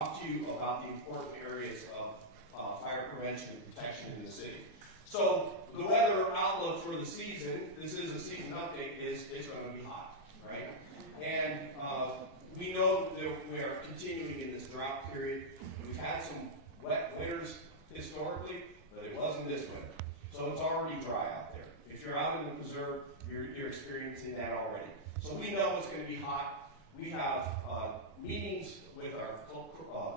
talk to you about the important areas of fire prevention and protection in the city. So the weather outlook for the season, this is a season update, is it's going to be hot, right? And we know that we are continuing in this drought period. We've had some wet winters historically, but it wasn't this winter. So it's already dry out there. If you're out in the preserve, you're experiencing that already. So we know it's going to be hot. We have meetings with our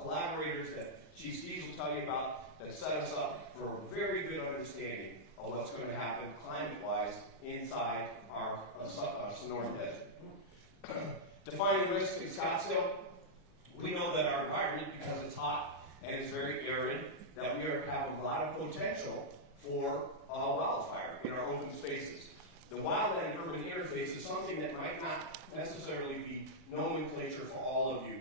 collaborators that Chief Steves will tell you about that set us up for a very good understanding of what's going to happen climate-wise inside our Sonoran Desert. Defining risk in Scottsdale, we know that our environment, because it's hot and it's very arid, that we have a lot of potential for wildfire in our open spaces. The wildland-urban interface is something that might not necessarily be nomenclature for all of you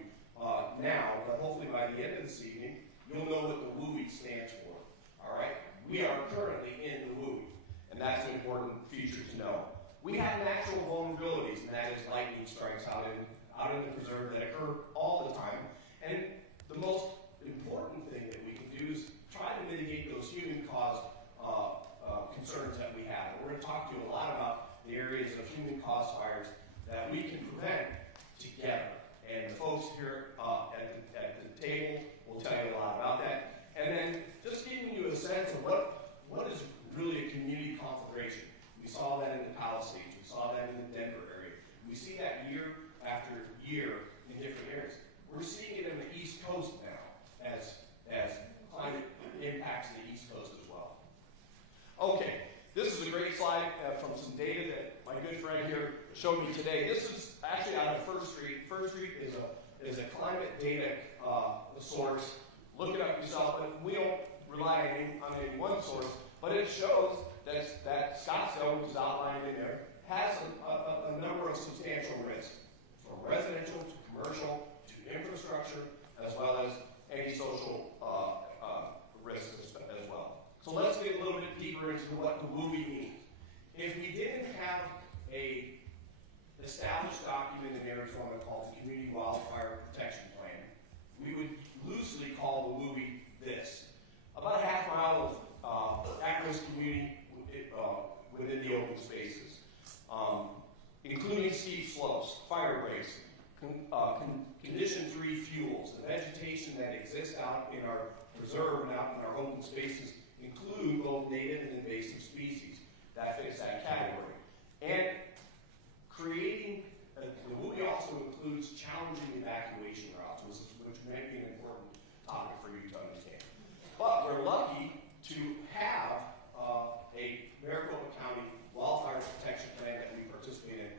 now, but hopefully by the end of this evening, you'll know what the WUI stands for. All right? We are currently in the WUI, and that's an important feature to know. We have natural vulnerabilities, and that is lightning strikes out in the preserve that occur all the time. And the most important thing that we can do is try to mitigate those human-caused concerns that we have. And we're going to talk to you a lot about the areas of human-caused fires that we can prevent together. And the folks here at the table will tell you a lot about that. And then just giving you a sense of what is really a community conflagration. We saw that in the Palisades. We saw that in the Denver area. We see that year after year in different areas. We're seeing it in the East Coast now as climate impacts the East Coast as well. Okay, this is a great slide from some data that my good friend here showed me today. This is actually out of First Street. First Street is a climate data source. Look it up yourself, but we don't rely on any one source. But it shows that Scottsdale, which is outlined in there, has a number of substantial risks, from residential to commercial to infrastructure, as well as any social risks as well. So let's get a little bit deeper into what the WUI means. If we didn't have a established document in Arizona called the Community Wildfire Protection Plan, we would loosely call the WUI this. About a half mile of at-risk community within the open spaces, including steep slopes, fire breaks, condition 3 fuels. The vegetation that exists out in our preserve and out in our open spaces include both native and invasive species. That fits that category. And creating, the WUI also includes challenging evacuation routes, which may be an important topic for you to understand. But we're lucky to have a Maricopa County wildfire protection plan that we participate in,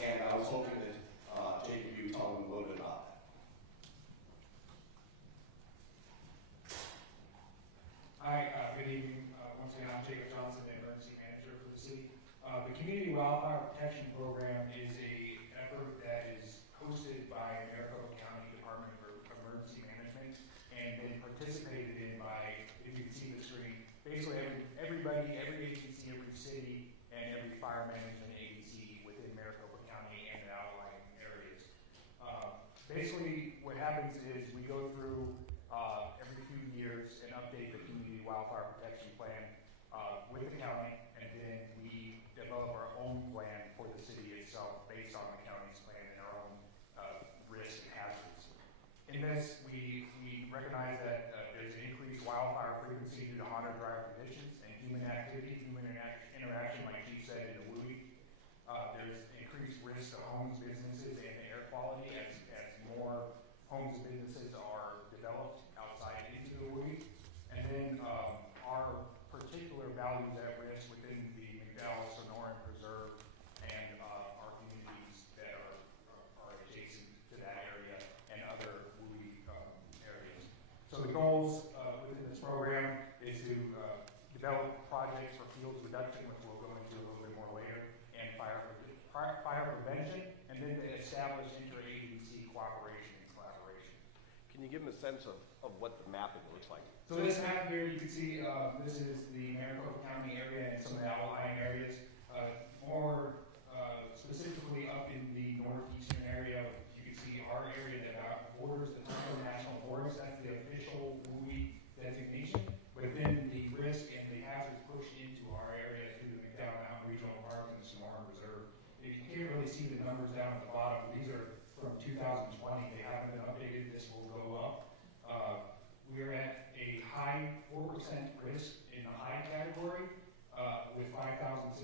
and I was hoping that Jacob, you would tell them a little bit about that. Hi, good evening. Once again, I'm Jacob Johnson, the emergency manager for the city. The Community Wildfire Protection Program is an effort that is hosted by Maricopa County Department of Emergency Management and then participated in by, if you can see the screen, basically everybody, every agency, every city, and every fire management agency within Maricopa County and the outlying areas. Basically, what happens is we go through every few years and update the Community Wildfire Protection Plan with the county, and then we develop our own plan for the city itself based on the county's plan and our own risks and hazards. In this, we recognize that there's increased wildfire frequency due to hotter, drier conditions and human activity, human interaction, like Chief said in the WUI. There's increased risk to homes, businesses, and the air quality as more homes and businesses are developed outside into the WUI. And then our particular values at risk within the McDowell Sonoran Preserve and our communities that are adjacent to that area and other WUI areas. So the goals within this program is to develop projects for fields reduction, which we'll go into a little bit more later, and fire prevention, and then to establish interagency cooperation and collaboration. Can you give them a sense of what the mapping looks like? So this map here, you can see this is the Maricopa County area and some of the outlying areas. More specifically up in the northeastern area, you can see our area that borders the National Forest. see the numbers down at the bottom. These are from 2020. They haven't been updated. This will go up. We're at a high 4% risk in the high category with 5,642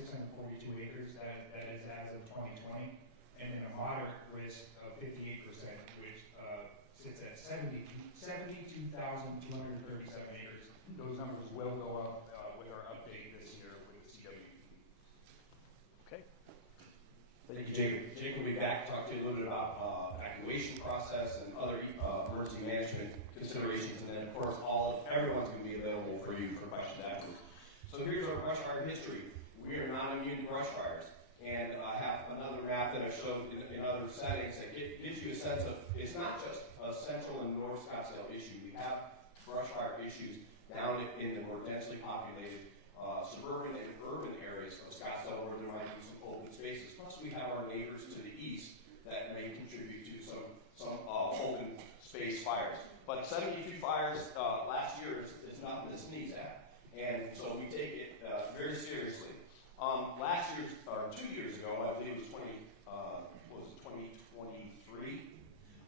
acres. That is as of 2020, and then a moderate risk of 58%, which sits at 72,237 acres. Those numbers will go up with our update this year with the CWP. Okay. Thank you, Jacob. Jacob will be back to talk to you a little bit about evacuation process and other emergency management considerations, and then of course everyone's going to be available for you for questions afterwards. So here's our brush fire history. We are not immune to brush fires, and I have another map that I showed in other settings that gives you a sense of it's not just a central and north Scottsdale issue. We have brush fire issues down in the more densely populated suburban and urban areas of Scottsdale where there might be some open spaces. Plus we have our neighbors to the east that may contribute to some open space fires. But 72 fires last year is nothing to sneeze at. And so we take it very seriously. Last year, or 2 years ago, I believe it was 2023,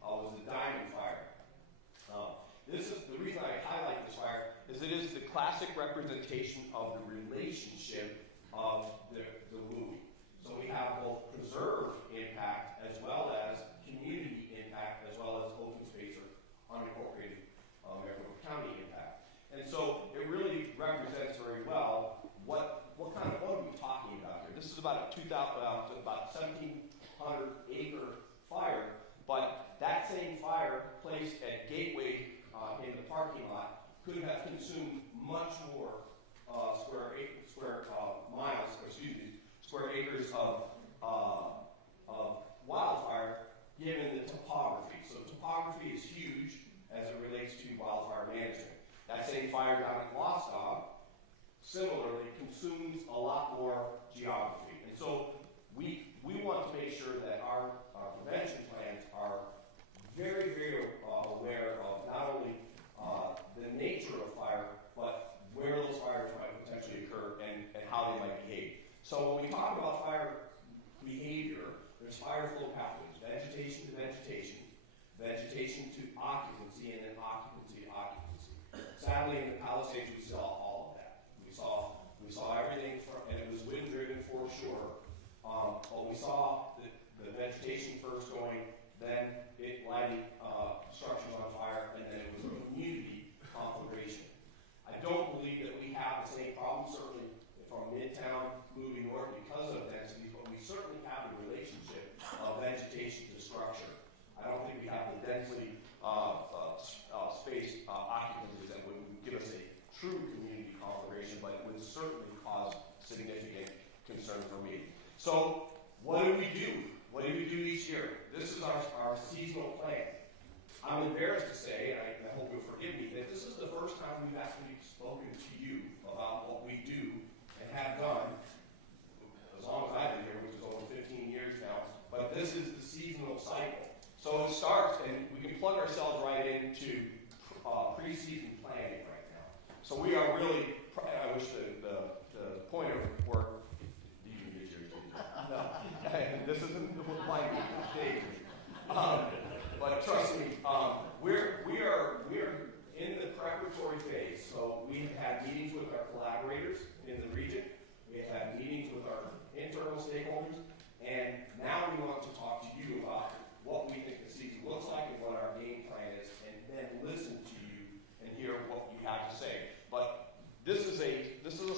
was the Diamond Fire. This is the reason I highlight this fire is it is the classic representation of the relationship of the WUI. So we have both preserve impact as well as community impact as well as open space or unincorporated Maricopa County impact. And so it really represents very well what are we talking about here? This is about about 1,700 acre fire, but that same fire placed at Gateway in the parking lot could have consumed much more square acres of wildfire given the topography. So topography is huge as it relates to wildfire management. That same fire down at Lostock similarly consumes a lot more geography. And so we want to make sure that our prevention plans are very, very aware of not only the nature of fire, but where those fires might potentially occur and how they might behave. So when we talk about fire behavior, there's fire flow pathways, vegetation to vegetation, vegetation to occupancy, and then occupancy to occupancy. Sadly, in the Palisades, we saw all of that. We saw everything, and it was wind-driven for sure. But we saw the vegetation first going, then it lighting structures on fire, and then it was a community conflagration. I don't believe that we have the same problem, certainly from Midtown moving north because of density, but we certainly have the relationship of vegetation to structure. I don't think we have the densely spaced occupancies that would give us a true community conflagration, but it would certainly cause significant concern for me. So what do we do? What do we do each year? This is our seasonal plan. I'm embarrassed to say, and I hope you'll forgive me, that this is the first time we've actually spoken to you about what we do and have done, as long as I've been here, which is over 15 years now, but this is the seasonal cycle. So it starts, and we can plug ourselves right into pre-season planning right now. So we are really, I wish the point of work, you can get yours too. No, this isn't my stage. But trust me, we are in the preparatory phase. So we have had meetings with our collaborators in the region. We have had meetings with our internal stakeholders, and now we want to talk to you about what we think the season looks like and what our game plan is, and then listen to you and hear what you have to say. But this is a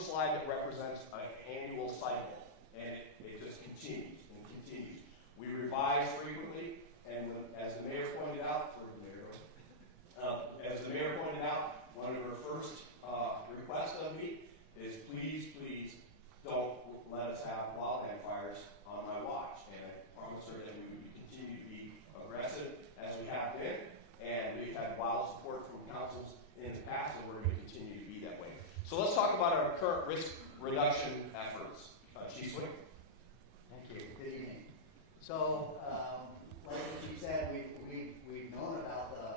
slide that represents an annual cycle, and it just continues and continues. We revise frequently, and as the mayor pointed out, one of her first requests of me is please don't let us have wildland fires on my watch. And I promised her that we would continue to be aggressive as we have been, and we've had wild support from councils in the past, and we're going to continue to be that way. So let's talk about our current risk reduction efforts. Chief Swick. Thank you. Good evening. So, like she said, we've known about the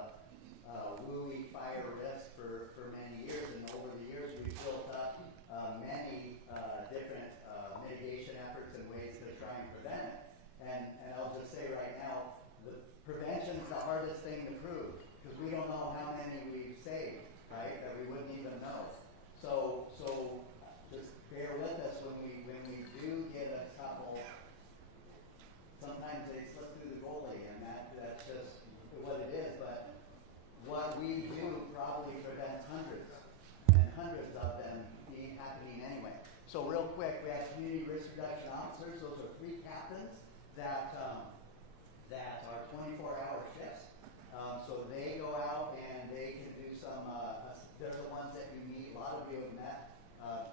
WUI fire risk for many years, and over the years we've built up many different mitigation efforts and ways to try and prevent it. And hardest thing to prove because we don't know how many we've saved, right? That we wouldn't even know. So just bear with us when we do get a couple. Sometimes they slip through the goalie, and that's just what it is. But what we do probably prevents hundreds and hundreds of them happening anyway. So real quick, we have community risk reduction officers. Those are 3 captains that are 24-hour shifts. So they go out and they can do some. They're the ones that you meet. A lot of you have met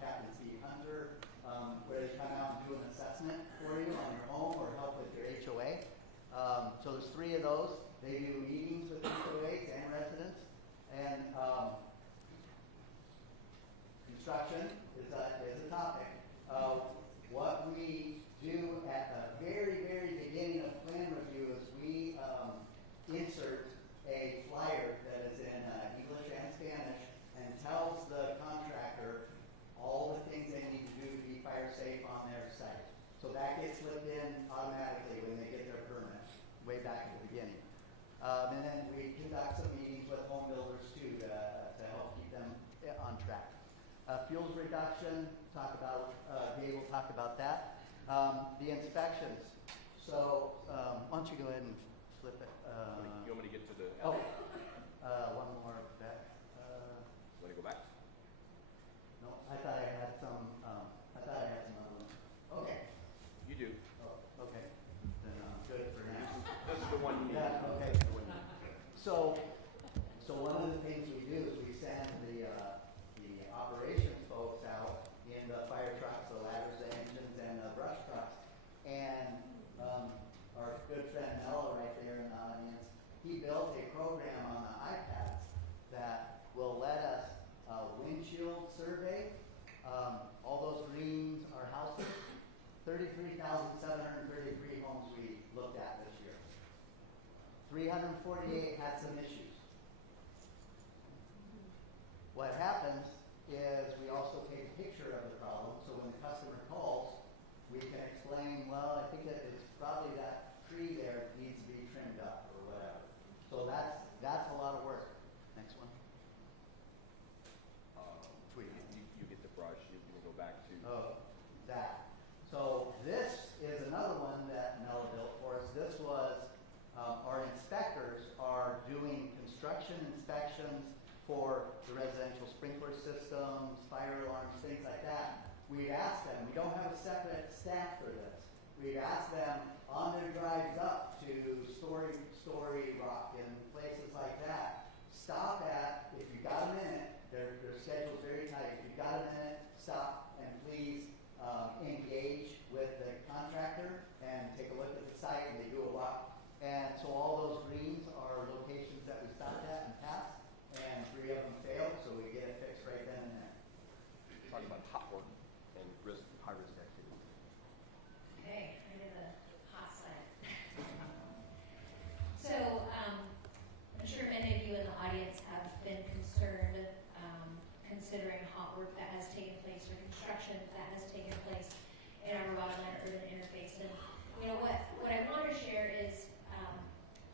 Captain Steve Hunter, where they come out and do an assessment for you on your home or help with your HOA. So there's 3 of those. They do meetings with HOAs and residents, and construction is a topic. What we do at the very, very beginning of plan review is we insert a flyer that is in English and Spanish and tells the contractor all the things they need to do to be fire safe on their site. So that gets slipped in automatically when they get their permit, way back at the beginning. And then we conduct some meetings with home builders too to help keep them on track. Fuels reduction, Dave will talk about that. The inspections. So why don't you go ahead and flip it? You want me to get to the... One more back. Want to go back? No, I thought I had some other one. Okay. You do. Oh, okay. Then good for now. That's the one you need. Yeah, okay. That's the one you need. So one of the things we do is we send the operations folks out in the fire trucks, the ladders, the engines, and the brush trucks. And our good friend Mello right there in the audience, he built a program on the iPads that will let us windshield survey all those greens, our houses. 33,733 homes we looked at this year. 348 had some issues. What happens is we also take a picture of the problem, so when the customer calls, we can explain, well, I think that it's probably that tree there needs to be trimmed up or whatever. So that's a lot of work. Next one. You get the brush. You can go back to... That. So this is another one that Mel built for us. This was our inspectors are doing construction inspections for the residential sprinkler systems, fire alarms, things like that. We'd ask them, we don't have a separate staff for this. We'd ask them on their drives up to Story Rock and places like that. Stop at, if you got a minute, their schedule's very tight. If you've got a minute, stop and please engage with the contractor and take a look at the site, and they do a walk. And so all those greens are locations that we stopped at and passed, and 3 of them failed, so we get it fixed right then and there. Talk about hot work and high-risk activities. Okay, I did the hot side. So, I'm sure many of you in the audience have been concerned considering hot work that has taken place or construction that has taken place in our wildland urban interface. And you know what I want to share is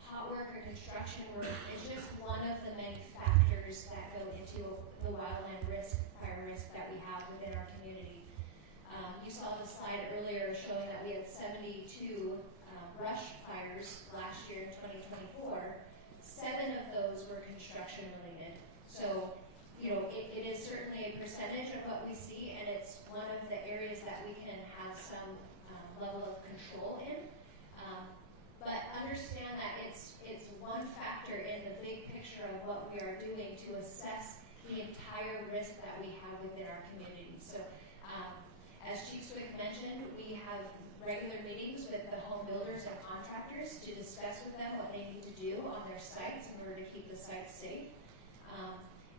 hot work or construction work is just one of the many factors that go into the wildland fire risk that we have within our community. You saw the slide earlier showing that we had 72 brush fires last year in 2024. 7 of those were construction related. So, you know, it is certainly a percentage of what we see, and it's one of the areas that we can have some level of control in. But understand that it's one factor in the big picture of what we are doing to assess the entire risk that we have within our community. So, as Chief Swick mentioned, we have regular meetings with the home builders and contractors to discuss with them what they need to do on their sites in order to keep the sites safe.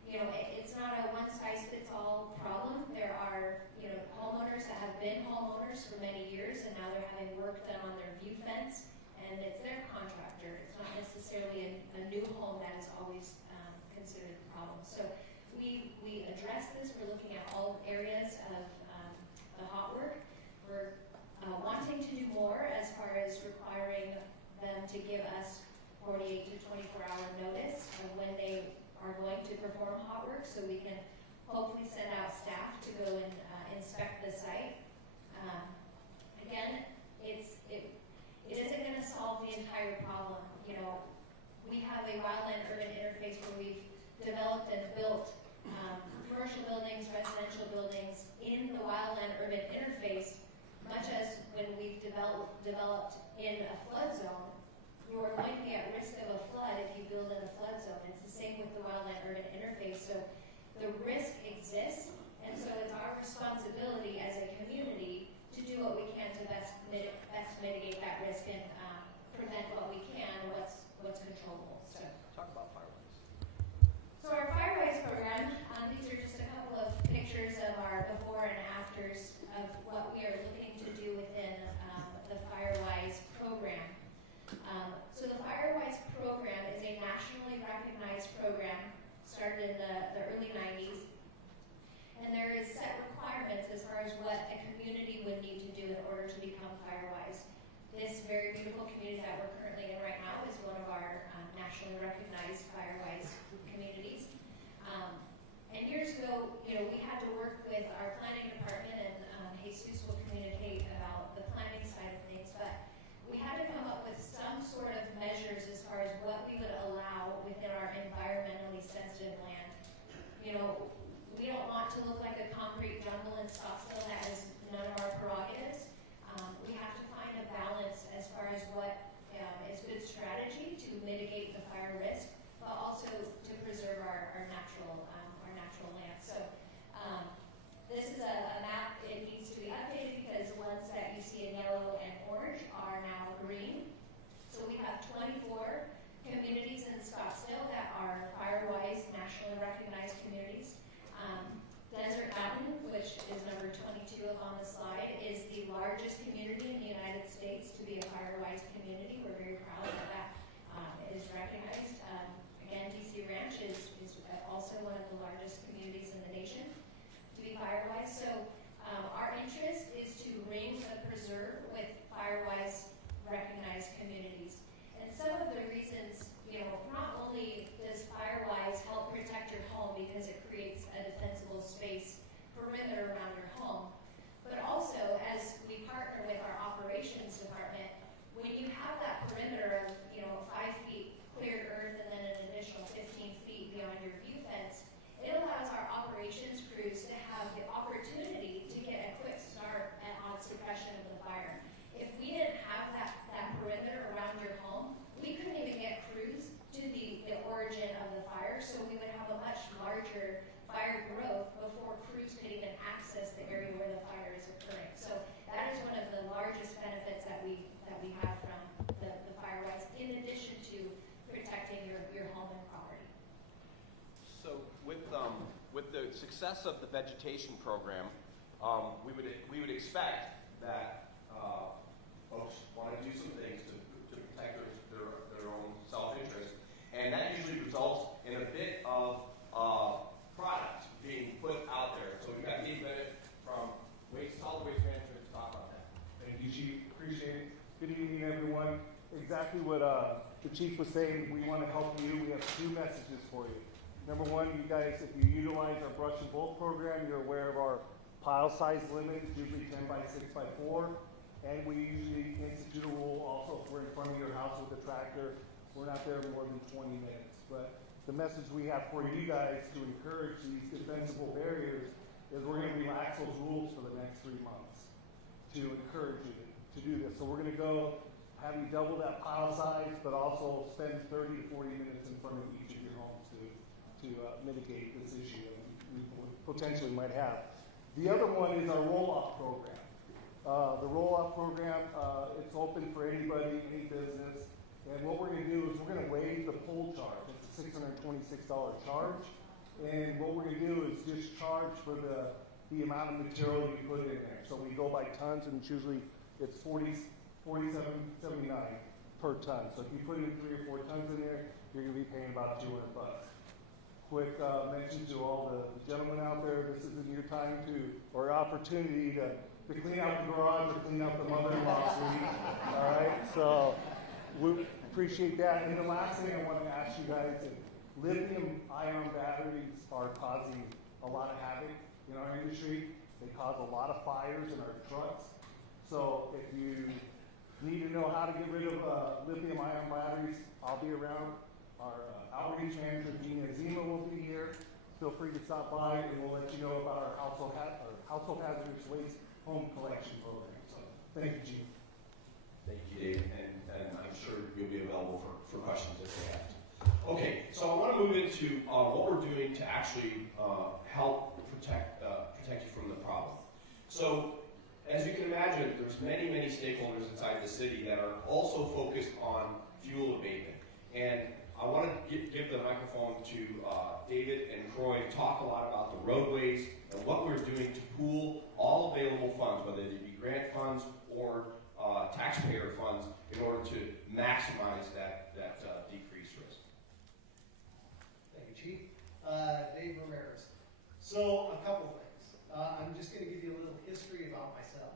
You know, it's not a one-size-fits-all problem. There are, you know, homeowners that have been homeowners for many years, and now they're having work done on their view fence, and it's their contractor. It's not necessarily a new home that is always considered a problem. So we address this. We're looking at all areas of the hot work. We're wanting to do more as far as requiring them to give us 48 to 24-hour notice of when they are going to perform hot work, so we can hopefully send out staff to go and inspect the site. Again, it isn't going to solve the entire problem. You know, we have a wildland-urban interface where we've developed and built commercial buildings, residential buildings in the wildland-urban interface, much as when we've developed in a flood zone. You are going to be at risk of a flood if you build in a flood zone. It's the same with the wildland-urban interface. So the risk exists, and so it's our responsibility as a community to do what we can to best mitigate that risk and prevent what we can, what's controllable. So Talk about firewalls. So our Firewise program, these are just a couple of pictures of our before and afters of what we are looking to do within the Firewise program. So the Firewise program is a nationally recognized program, started in the early 90s, and there is set requirements as far as what a community would need to do in order to become Firewise. This very beautiful community that we're currently in right now is one of our nationally recognized Firewise communities. And years ago, you know, we had to work with our planning department, and Jesus will communicate about the planning side of things, but we had to come up with some sort of measures as far as what we would allow within our environmentally sensitive land. You know, we don't want to look like a concrete jungle in Scottsdale that has none of our prerogatives. We have to find a balance as far as what is good strategy to mitigate the fire risk, but also to preserve our natural land. So this is a map. It needs to be updated because the ones that you see in yellow and orange are now green. So we have 24 communities in Scottsdale that are Firewise nationally recognized communities. Desert Mountain, which is number 22 up on the slide, is the largest community in the United States to be a Firewise community. We're very proud that that is recognized. Again, DC Ranch is also one of the largest communities in the nation to be Firewise. So our interest is to ring the preserve with Firewise recognized communities. And some of the reasons, you know, not only does Firewise help protect your home because it creates a defensible space perimeter around your home, but also as we partner with our operations department, when you have that perimeter of, you know, 5 feet cleared earth and then an additional 15 feet beyond your view fence, it allows our operations crews to have the opportunity to get a quick start on suppression of the fire. If we didn't have that perimeter around your home, we couldn't even get crews to the origin of the fire, so we would have a much larger fire growth before crews could even access the area where the fire is occurring. So that is one of the largest benefits that we have from the Firewise, in addition to protecting your home and property. So with the success of the vegetation program, we would expect that folks want to do some things to protect their own self-interest, and that usually results in a bit of product being put out there. So we've got Dave Bennett from Solid Waste Management to talk about that. Thank you, Chief. Appreciate it. Good evening, everyone. Exactly what the Chief was saying. We want to help you. We have 2 messages for you. Number one, you guys, if you utilize our brush and bulk program, you're aware of our pile size limit. It's usually 10 by 6 by 4. And we usually institute a rule also if we're in front of your house with a tractor, we're not there more than 20 minutes. But the message we have for you guys to encourage these defensible barriers is we're going to relax those rules for the next 3 months to encourage you to do this. So we're going to go have you double that pile size, but also spend 30 to 40 minutes in front of each of your homes to mitigate this issue that we potentially might have. The other one is our roll-off program. The roll-off program, it's open for anybody, any business. And what we're going to do is we're going to waive the pole charge. It's a $626 charge. And what we're going to do is just charge for the amount of material you put in there. So we go by tons, and it's $47.79 per ton. So if you put in 3 or 4 tons in there, you're going to be paying about $200. Quick mention to all the gentlemen out there, this isn't your time or opportunity to clean out the garage or clean out the mother-in-law suite. All right, so We appreciate that. And the last thing I want to ask you guys is lithium-ion batteries are causing a lot of havoc in our industry. They cause a lot of fires in our trucks. So if you need to know how to get rid of lithium-ion batteries, I'll be around. Our outreach manager, Gina Zima, will be here. Feel free to stop by, and we'll let you know about our household hazardous waste home collection program. So, thank you, Gina. Thank you, Dave, and I'm sure you'll be available for questions if they have. Okay, so I want to move into what we're doing to actually help protect you from the problem. So, as you can imagine, there's many stakeholders inside the city that are also focused on fuel abatement. And I want to give the microphone to David and Croy to talk a lot about the roadways and what we're doing to pool all available funds, whether they be grant funds or taxpayer funds, in order to maximize that decreased risk. Thank you, Chief. Dave Ramirez. So, a couple things. I'm just going to give you a little history about myself.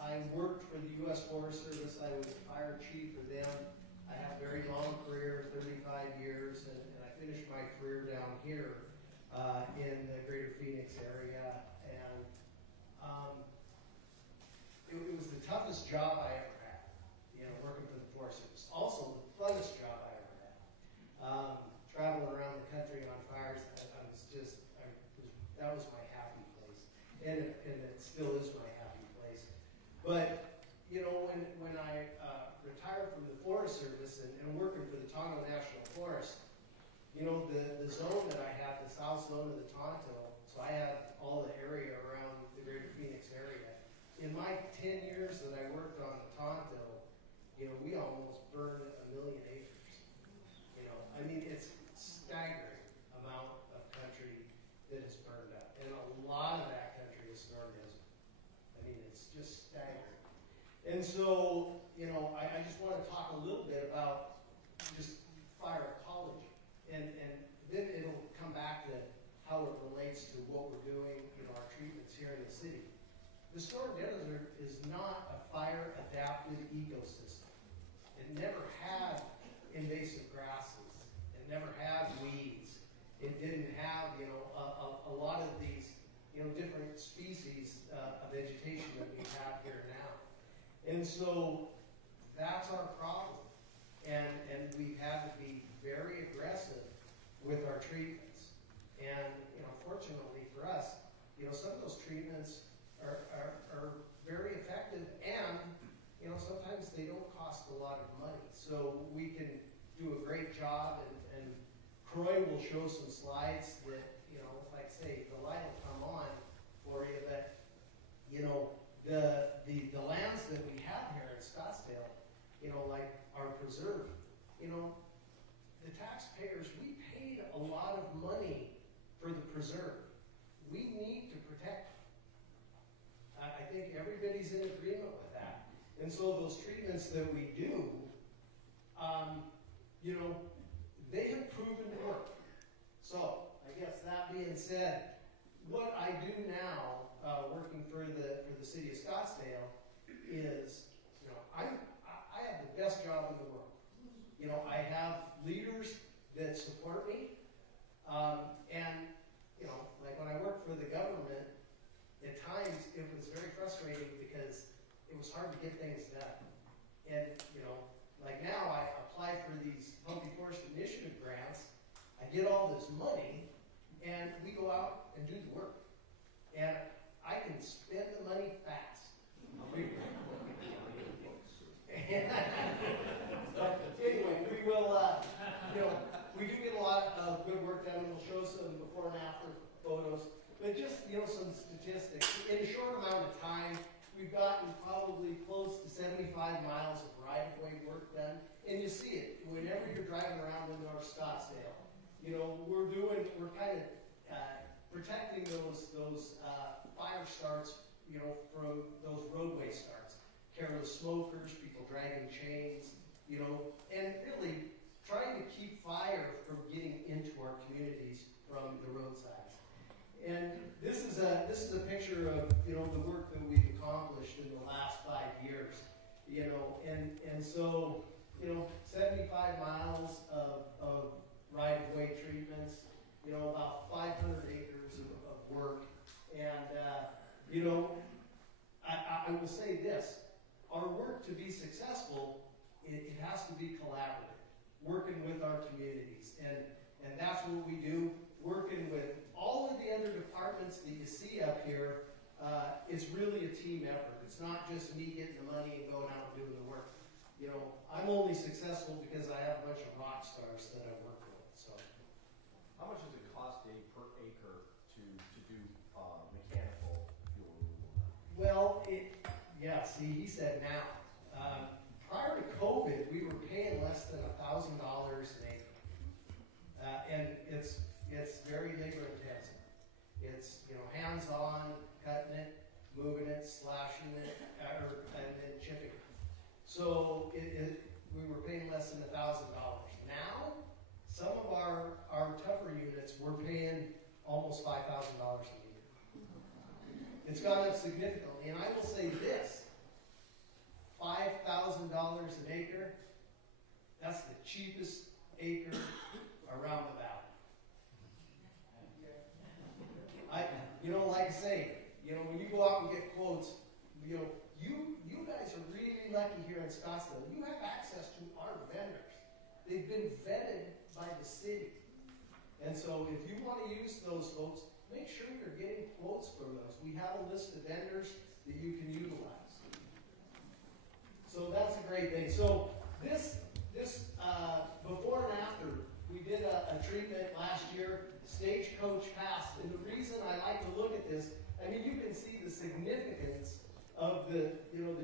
I worked for the U.S. Forest Service. I was a fire chief for them. I have a very long career, 35 years, and I finished my career down here in the greater Phoenix area. And it was the toughest job I ever had, working for the Forest Service. Also, the funnest job I ever had. Traveling around the country on fires, that was my happy place. And it still is my happy place. But, when I retired from the Forest Service and working for the Tonto National Forest, the zone that I have, the south zone of the Tonto, so I have all the area around the greater Phoenix area. In my 10 years that I worked on the Tonto, we almost burned 1 million acres. It's staggering amount of country that is burned up. And a lot of that country is snow desert. It's just staggering. And so, I just want to talk a little bit about just fire ecology. And then it'll come back to how it relates to what we're doing, our treatments here in the city. The storm desert is not a fire-adapted ecosystem. It never had invasive grasses. It never had weeds. It didn't have, a lot of these, different species of vegetation that we have here now. And so that's our problem. And we've had to be very aggressive with our treatments. And, fortunately for us, some of those treatments are very effective, and, sometimes they don't cost a lot of money. So we can do a great job, and Croy will show some slides that, like I say, the light will come on for you, but, the lands that we have here in Scottsdale, like are preserved. The taxpayers, we paid a lot of money for the preserve. We need to protect it. I think everybody's in agreement with that. And so those treatments that we do, they have proven to work. So I guess that being said, what I do now, working for the city of Scottsdale, is, I have the best job in the world. I have leaders that support me, and like when I worked for the government, at times it was very frustrating because it was hard to get things done. And like now I apply for these Healthy Forest Initiative grants, I get all this money, and we go out and do the work. And I can spend the money fast. Anyway, we will, we do get a lot of good work done. We'll show some before and after photos. But just, some statistics. In a short amount of time, we've gotten probably close to 75 miles of right-of-way work done. And you see it whenever you're driving around in North Scottsdale. We're kind of protecting those fire starts, from those roadway starts. Careless smokers, people dragging chains, and really trying to keep fire from getting into our communities from the roadsides. And this is a picture of the work that we've accomplished in the last 5 years. And so 75 miles of right-of-way treatments, about 500 acres of work. And, I will say this, our work to be successful, it has to be collaborative, working with our communities. And that's what we do, working with all of the other departments that you see up here. It's really a team effort. It's not just me getting the money and going out and doing the work. I'm only successful because I have a bunch of rock stars that I work with. So, How much does it cost per acre to do mechanical fuel removal? well, he said now. Prior to COVID, we were paying less than $1,000 an acre. And it's very labor intensive. It's, hands-on, cutting it, moving it, slashing it, and then chipping it. So we were paying less than $1,000. Now, some of our tougher units, we're paying almost $5,000 a year. It's gone up significantly. And I will say this, $5,000 an acre, that's the cheapest acre around the valley. Like I say, when you go out and get quotes, you guys are really lucky here in Scottsdale. You have access to our vendors. They've been vetted by the city. And so if you want to use those folks, make sure you're getting quotes from those. We have a list of vendors that you can utilize. So that's a great thing. So this before and after, we did a treatment last year. Stagecoach passed, and the reason I like to look at this, you can see the significance of the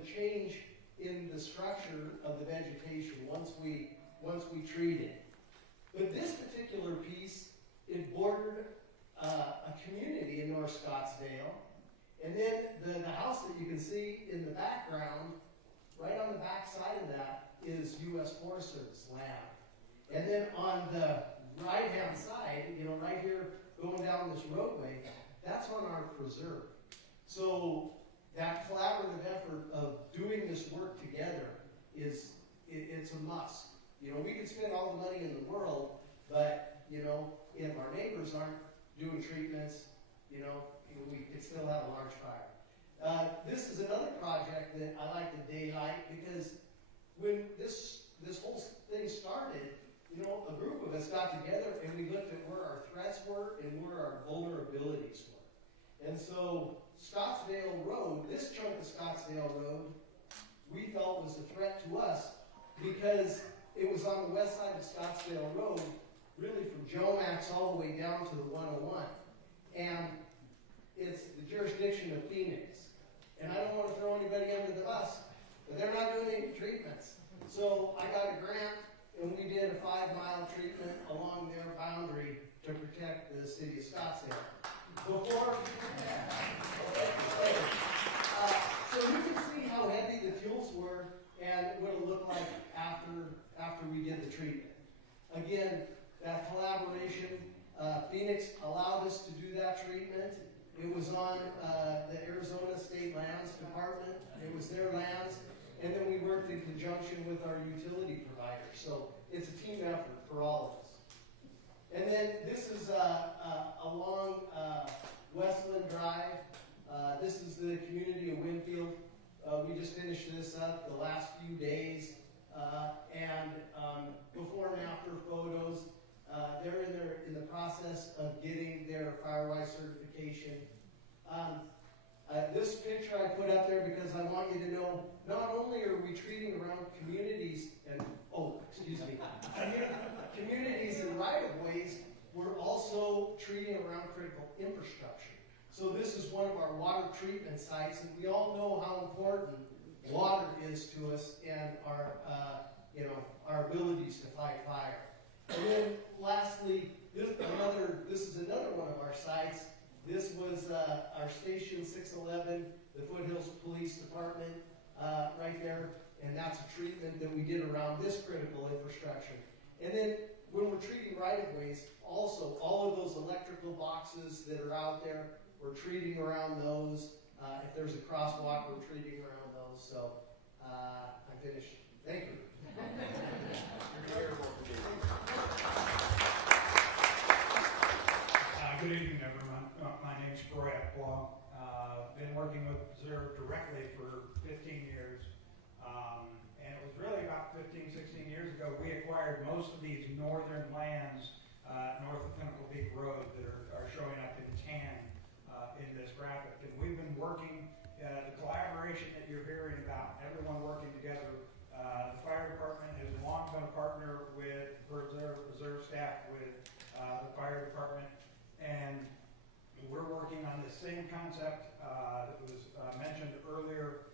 change in the structure of the vegetation once we treat it. But this particular piece, it bordered a community in North Scottsdale, and then the house that you can see in the background, right on the back side of that, is U.S. Forest Service land. And then on the right-hand side, right here going down this roadway, that's on our preserve. So that collaborative effort of doing this work together it's a must. We could spend all the money in the world, but, if our neighbors aren't doing treatments, we could still have a large fire. This is another project that I like to daylight because when this whole thing started, a group of us got together and we looked at where our threats were and where our vulnerabilities were. And so Scottsdale Road, this chunk of Scottsdale Road, we felt was a threat to us because it was on the west side of Scottsdale Road, really from Jomax all the way down to the 101. And it's the jurisdiction of Phoenix. And I don't want to throw anybody under the bus, but they're not doing any treatments. So I got a grant, and we did a 5-mile treatment along their boundary to protect the city of Scottsdale. So you can see how heavy the fuels were and what it looked like after we did the treatment. Again, that collaboration, Phoenix allowed us to do that treatment. It was on the Arizona State Lands Department. It was their lands. And then we worked in conjunction with our utility providers. So it's a team effort for all of us. And then this is along Westland Drive. This is the community of Winfield. We just finished this up the last few days. And before and after photos, they're in the process of getting their FireWise certification. This picture I put up there because I want you to know, not only are we treating around communities and, communities and right-of-ways, we're also treating around critical infrastructure. So this is one of our water treatment sites, and we all know how important water is to us and our abilities to fight fire. And then lastly, this is another one of our sites. This was our Station 611, the Foothills Police Department, right there, and that's a treatment that we did around this critical infrastructure. And then when we're treating right-of-ways, also all of those electrical boxes that are out there, we're treating around those. If there's a crosswalk, we're treating around those. So I'm finished. Thank you. name's Troy Epplong. Been working with Preserve directly for 15 years. And it was really about 15, 16 years ago, we acquired most of these northern lands north of Pinnacle Peak Road that are showing up in tan in this graphic. And we've been working, the collaboration that you're hearing about, everyone working together. The fire department has long been a partner with Preserve staff, with the fire department. And we're working on the same concept that was mentioned earlier.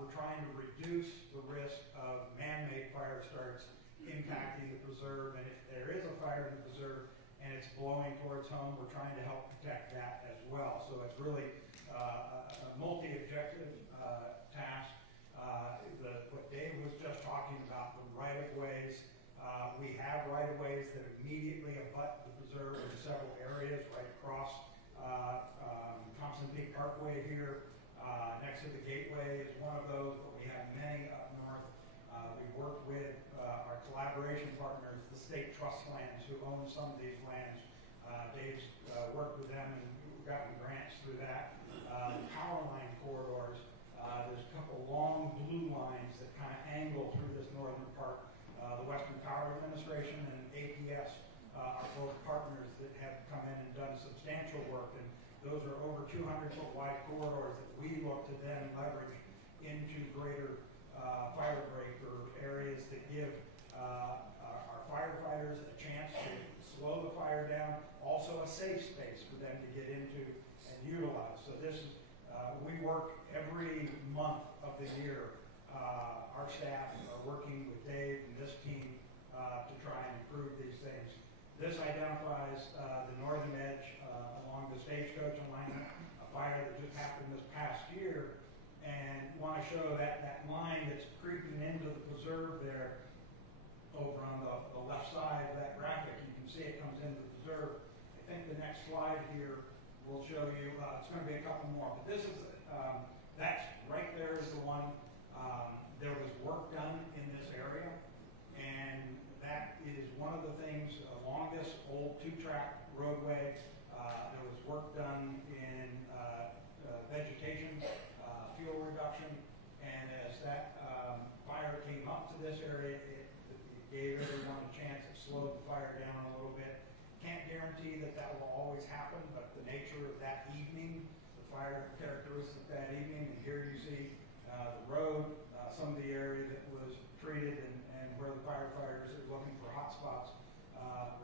We're trying to reduce the risk of man-made fire starts impacting the preserve. And if there is a fire in the preserve and it's blowing towards home, we're trying to help protect that as well. So it's really a multi-objective task. What Dave was just talking about, the right-of-ways. We have right-of-ways that immediately abut the preserve in several areas right across Thompson Peak Parkway here. Next to the gateway is one of those, but we have many up north. We work with our collaboration partners, the state trust lands, who own some of these lands. Dave's worked with them and we've gotten grants through that. Power line corridors, there's a couple long blue lines that kind of angle through this northern part. The Western Power Administration and APS are both partners that have come in and done substantial work, and those are over 200-foot wide corridors that we look to then leverage into greater fire break, or areas that give our firefighters a chance to slow the fire down, also a safe space for them to get into and utilize. So this is, we work every month of the year. Our staff are working with Dave and this team to try and improve these things. This identifies the northern edge along the Stagecoach alignment, a fire that just happened this past year. And want to show that line that's creeping into the preserve there over on the left side of that graphic. You can see it comes into the preserve. I think the next slide here will show you, it's going to be a couple more, but this is, that's right there is the one. There was work done in this area, and that is one of the things along this old two-track roadway. There was work done in vegetation, fuel reduction, and as that fire came up to this area, it gave everyone a chance. It slowed the fire down a little bit. Can't guarantee that will always happen, but the nature of that evening, the fire characteristics that evening, and here you see the road, some of the area that was treated, and where the firefighters are looking for hot spots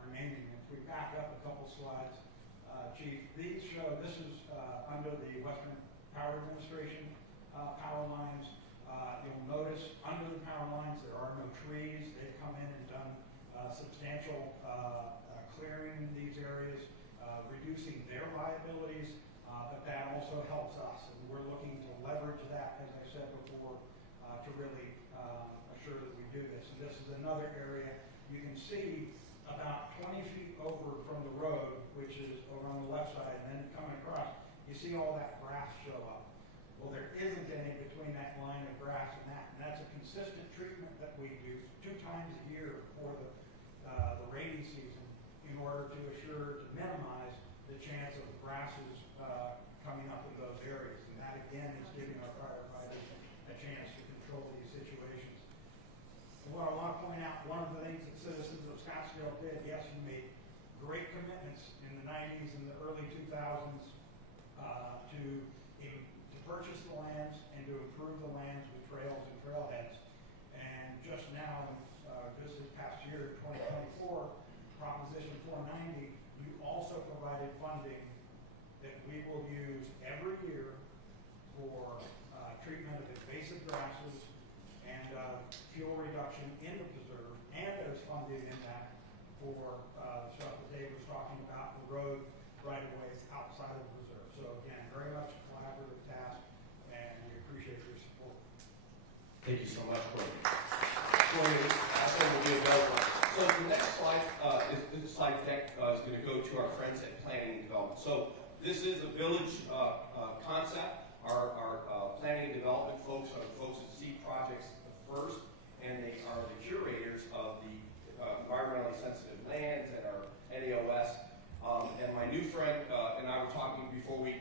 remaining. If we back up a couple slides, Chief, these show, this is under the Western Power Administration power lines. You'll notice under the power lines there are no trees. They've come in and done substantial clearing in these areas, reducing their liabilities, but that also helps us. And we're looking to leverage that, as I said before, to really assure that we do this. And this is another area you can see about 20 feet over from the road, which is over on the left side, and then coming across, you see all that grass show up. Well, there isn't any between that line of grass and that, and that's a consistent treatment that we do 2 times a year for the rainy season in order to minimize the chance of the grasses coming up in those areas. And that, again, is giving our firefighters a chance to control these situations. And what I want to point out, one of the things that citizens of Scottsdale did, yes, we made great commitments in the 90s and the early 2000s to purchase the lands and to improve the lands with trails and trailheads. And just now, just this past year, 2024, Proposition 490, you also provided funding that we will use every year for treatment of invasive grasses and fuel reduction in the preserve, and there's funding in that for the stuff that Dave was talking about, the road right-of-ways outside of the preserve. So again, very much a collaborative task, and we appreciate your support. Thank you so much, Corey. Corey, I think will be a great one. So the next slide, this slide deck is going to go to our friends at Planning and Development. So this is a village concept. Our planning and development folks are the folks that see projects first, and they are the curators of the environmentally sensitive lands and our NAOS. And my new friend and I were talking before we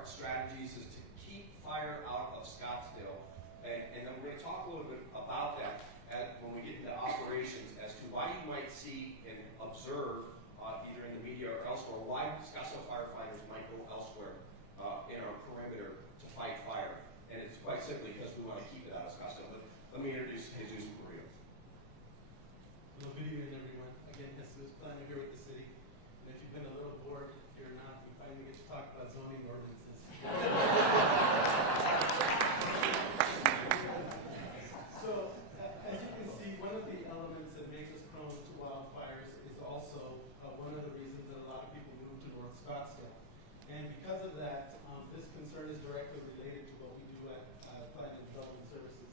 our strategies is to keep fire out of Scottsdale. And then we're going to talk a little bit about that when we get into operations as to why you might see and observe either in the media or elsewhere why Scottsdale firefighters might go elsewhere in our perimeter to fight fire. And it's quite simply because we want to keep it out of Scottsdale. But let me introduce Jesus Maria. Well, good evening, everyone. Again, Jesus, planner here with the city. And if you've been a little bored, if you're not, we finally get to talk about zoning ordinances. So, as you can see, one of the elements that makes us prone to wildfires is also one of the reasons that a lot of people move to North Scottsdale. And because of that, this concern is directly related to what we do at Planning and Development Services.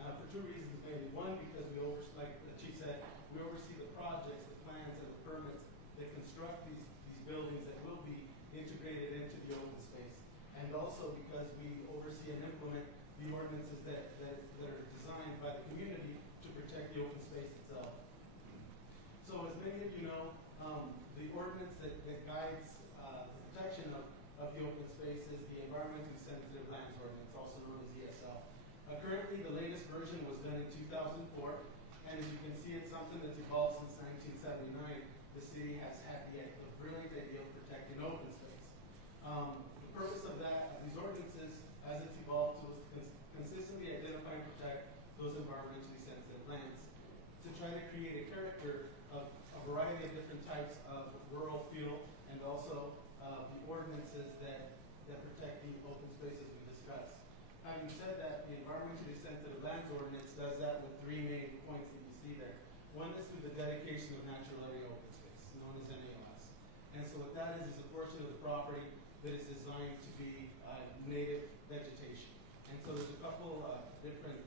For two reasons, maybe. One, because we like the chief said, we oversee the projects, the plans, and the permits that construct these buildings that will be integrated into the open space. And also because we oversee and implement the ordinances that are designed by the community to protect the open space itself. So as many of you know, the ordinance that guides the protection of the open space is the Environmentally Sensitive Lands Ordinance, also known as ESL. Currently, the latest version was done in 2004, and as you can see, it's something that's evolved since 1979. The city has had the brilliant idea of protecting open space. The purpose of these ordinances, as it's evolved, was to consistently identify and protect those environmentally sensitive lands, to try to create a character of a variety of different types of rural feel, and also the ordinances that protect the open spaces we discussed. Having said that, the Environmentally Sensitive Lands Ordinance does that with three main points that you see there. One is through the dedication of natural area open space, known as NAOS. And so what that is a portion of the property that is designed to be native vegetation. And so there's a couple different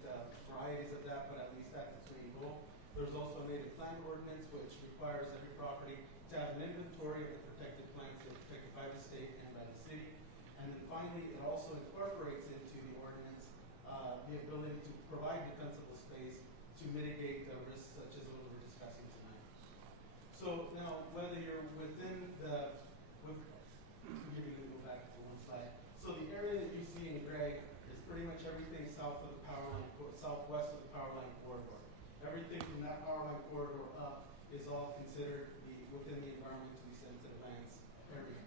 varieties of that, but at least that's its main goal. There's also a native plant ordinance, which requires every property to have an inventory of the protected plants that are protected by the state and by the city. And then finally, it also incorporates into the ordinance the ability to provide defensible space to mitigate the risks such as what we're discussing tonight. So now, whether you're within forgive me to go back to one slide. So the area that you see in gray is pretty much everything south of the power line, southwest of the power line corridor. Everything from that power line corridor up is all considered within the environmentally sensitive lands area.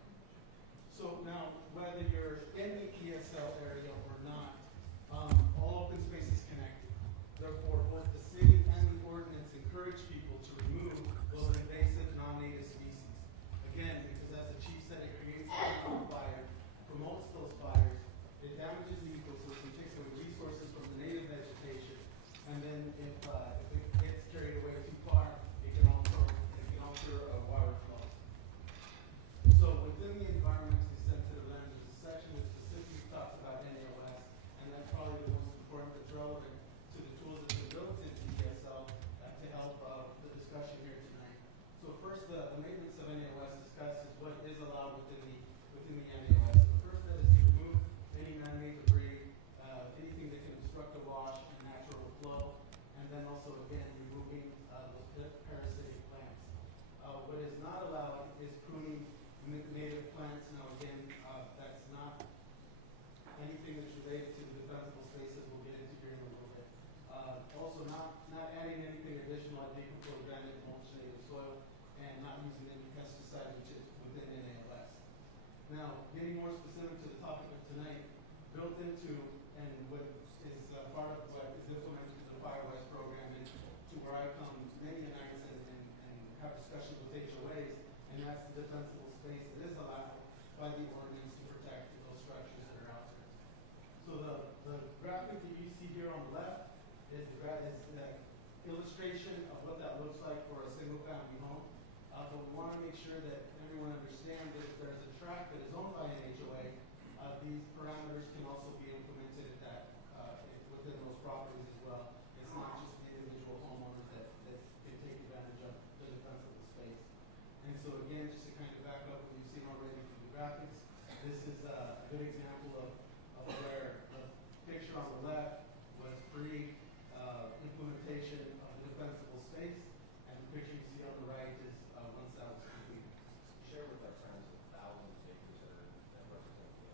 So now, whether you're in the ESL area or not, all open space is connected. Therefore, both the city and the ordinance encourage people to remove those invasive non-native species. Again, because as the chief said, it creates a fire, promotes those fires, it damages the ecosystem, takes away resources from the native vegetation, and then if it gets carried away too far, it can alter water flow. So within the environmentally sensitive land, there's a section that specifically talks about NAOS, and that's probably the most important that's relevant to the tools that are built into ESL to help the discussion here tonight. So first, the maintenance of NAOS discusses what is allowed within the NAOS. And the first step is to remove any man-made debris, anything that can obstruct the wash and natural flow, and then also, again, removing those parasitic plants. What is not allowed is pruning native plants. Now, again, that's not anything that's related to the defensible spaces we'll get into here in a little bit. Also, not adding anything additional like decomposed organic mulch, native soil, and not using any pesticide within NAOS. Now, getting more specific to the topic of tonight, built into and what is part of what is implemented in the Firewise program, and to where I come many nights and have discussions with HOAs, and that's the defensible space that is allowed by the ordinance to protect those structures that are out there. So the graphic that you see here on the left is the illustration of what that looks like for a single-family home. But we want to make sure that everyone understands that if there's a tract that is owned by an HOA, these parameters can also be implemented within those properties as well. It's not just the individual homeowners that can take advantage of the defensible space. And so again, just to kind of back up what you've seen already through the graphics, this is a good example of where the picture on the left was pre-implementation of the defensible space, and the picture you see on the right is once that was completed. Share with our friends the thousands of acres that represent the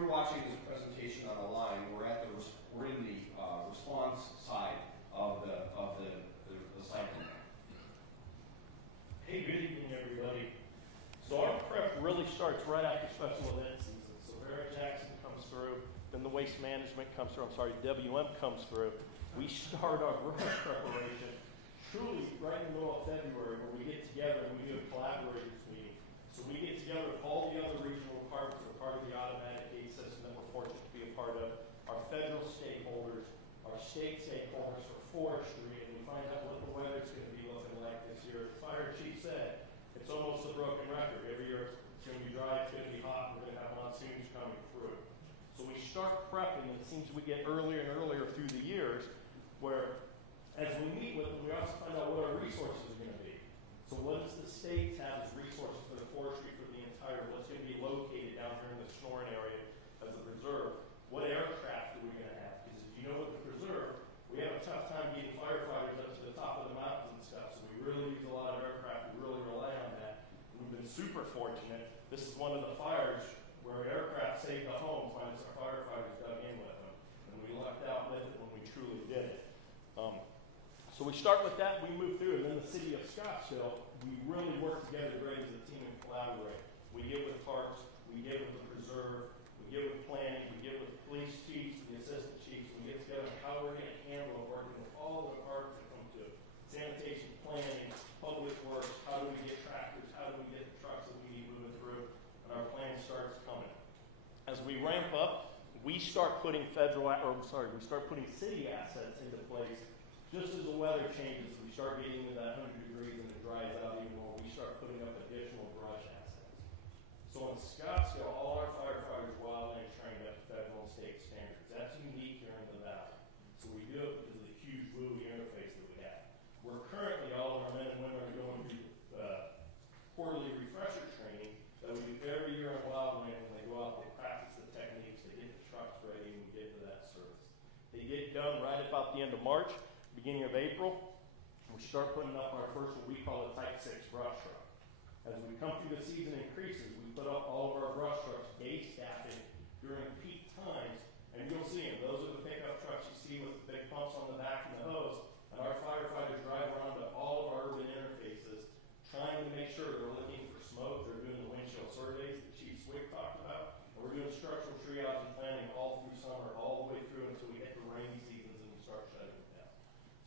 were watching this presentation on the line, we're in the response side of the cycle. Hey, good evening, everybody. So our prep really starts right after special event season. So Vera Jackson comes through, then the waste management comes through, WM comes through. We start our brush preparation truly right in the middle of February, where we get together and we do a collaborators meeting. So we get together with all the other regional departments that are part of the automatic gate system that we're fortunate to be a part of, our federal stakeholders, our state stakeholders for forestry, and we find out what the weather's going to be looking like this year. The fire chief said it's almost a broken record. Every year it's going to be dry, it's going to be hot, we're going to have monsoons coming through. So we start prepping, and it seems we get earlier and earlier through the years, where as we meet with them, we also find out what our resources are going to be. So what does the state have as resources for the forestry for the entire, what's going to be located down here in the Snoring area as a preserve? What aircraft are we going to have? Because as you know, with the preserve, we have a tough time getting firefighters up to the top of the mountains and stuff, so we really use a lot of aircraft. We really rely on that. We've been super fortunate. This is one of the fires where aircraft saved the homes when our firefighters dug in with them, and we lucked out with it when we truly did it. So we start with that, we move through, and then the city of Scottsdale, we really work together great as a team and collaborate. We get with parks, we get with the preserve, we get with planning, we get with the police chiefs, the assistant chiefs, we get together on how we're going to handle it, working with all the departments that come to it. Sanitation, planning, public works, how do we get tractors, how do we get the trucks that we need moving through, and our plan starts coming. As we ramp up, we start putting we start putting city assets into place. Just as the weather changes, we start getting into that 100 degrees and it dries out even more, we start putting up additional brush assets. So in Scottsdale, all our firefighters wildland trained up to federal and state standards. That's unique here in the valley. So we do it because of the huge WUI interface that we have. We're currently, all of our men and women are going through quarterly refresher training that we do every year in wildland. When they go out, they practice the techniques, they get the trucks ready, and we get to that service. They get done right about the end of March. Beginning of April, we start putting up our first, what we call a Type 6 brush truck. As we come through the season increases, we put up all of our brush trucks day staffing during peak times, and you'll see them. Those are the pickup trucks you see with the big pumps on the back and the hose, and our firefighters drive around to all of our urban interfaces, trying to make sure they're looking for smoke, they're doing the windshield surveys that Chief Swick talked about, and we're doing structural triage and planning all through summer, all the way through until we hit the rainy seasons and we start shutting them down.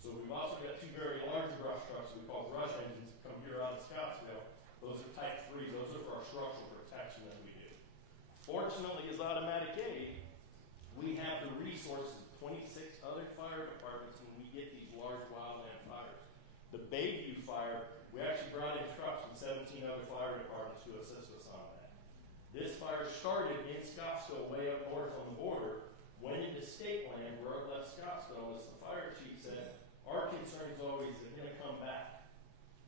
So we've also got two very large brush trucks we call brush engines that come here out of Scottsdale. Those are Type 3. Those are for our structural protection that we do. Fortunately, as automatic aid, we have the resources of 26 other fire departments when we get these large wildland fires. The Bayview fire, we actually brought in trucks from 17 other fire departments to assist us on that. This fire started in Scottsdale, way up north on the border, went into state land where it left Scottsdale. As the fire chief said, our concern is always they're going to come back.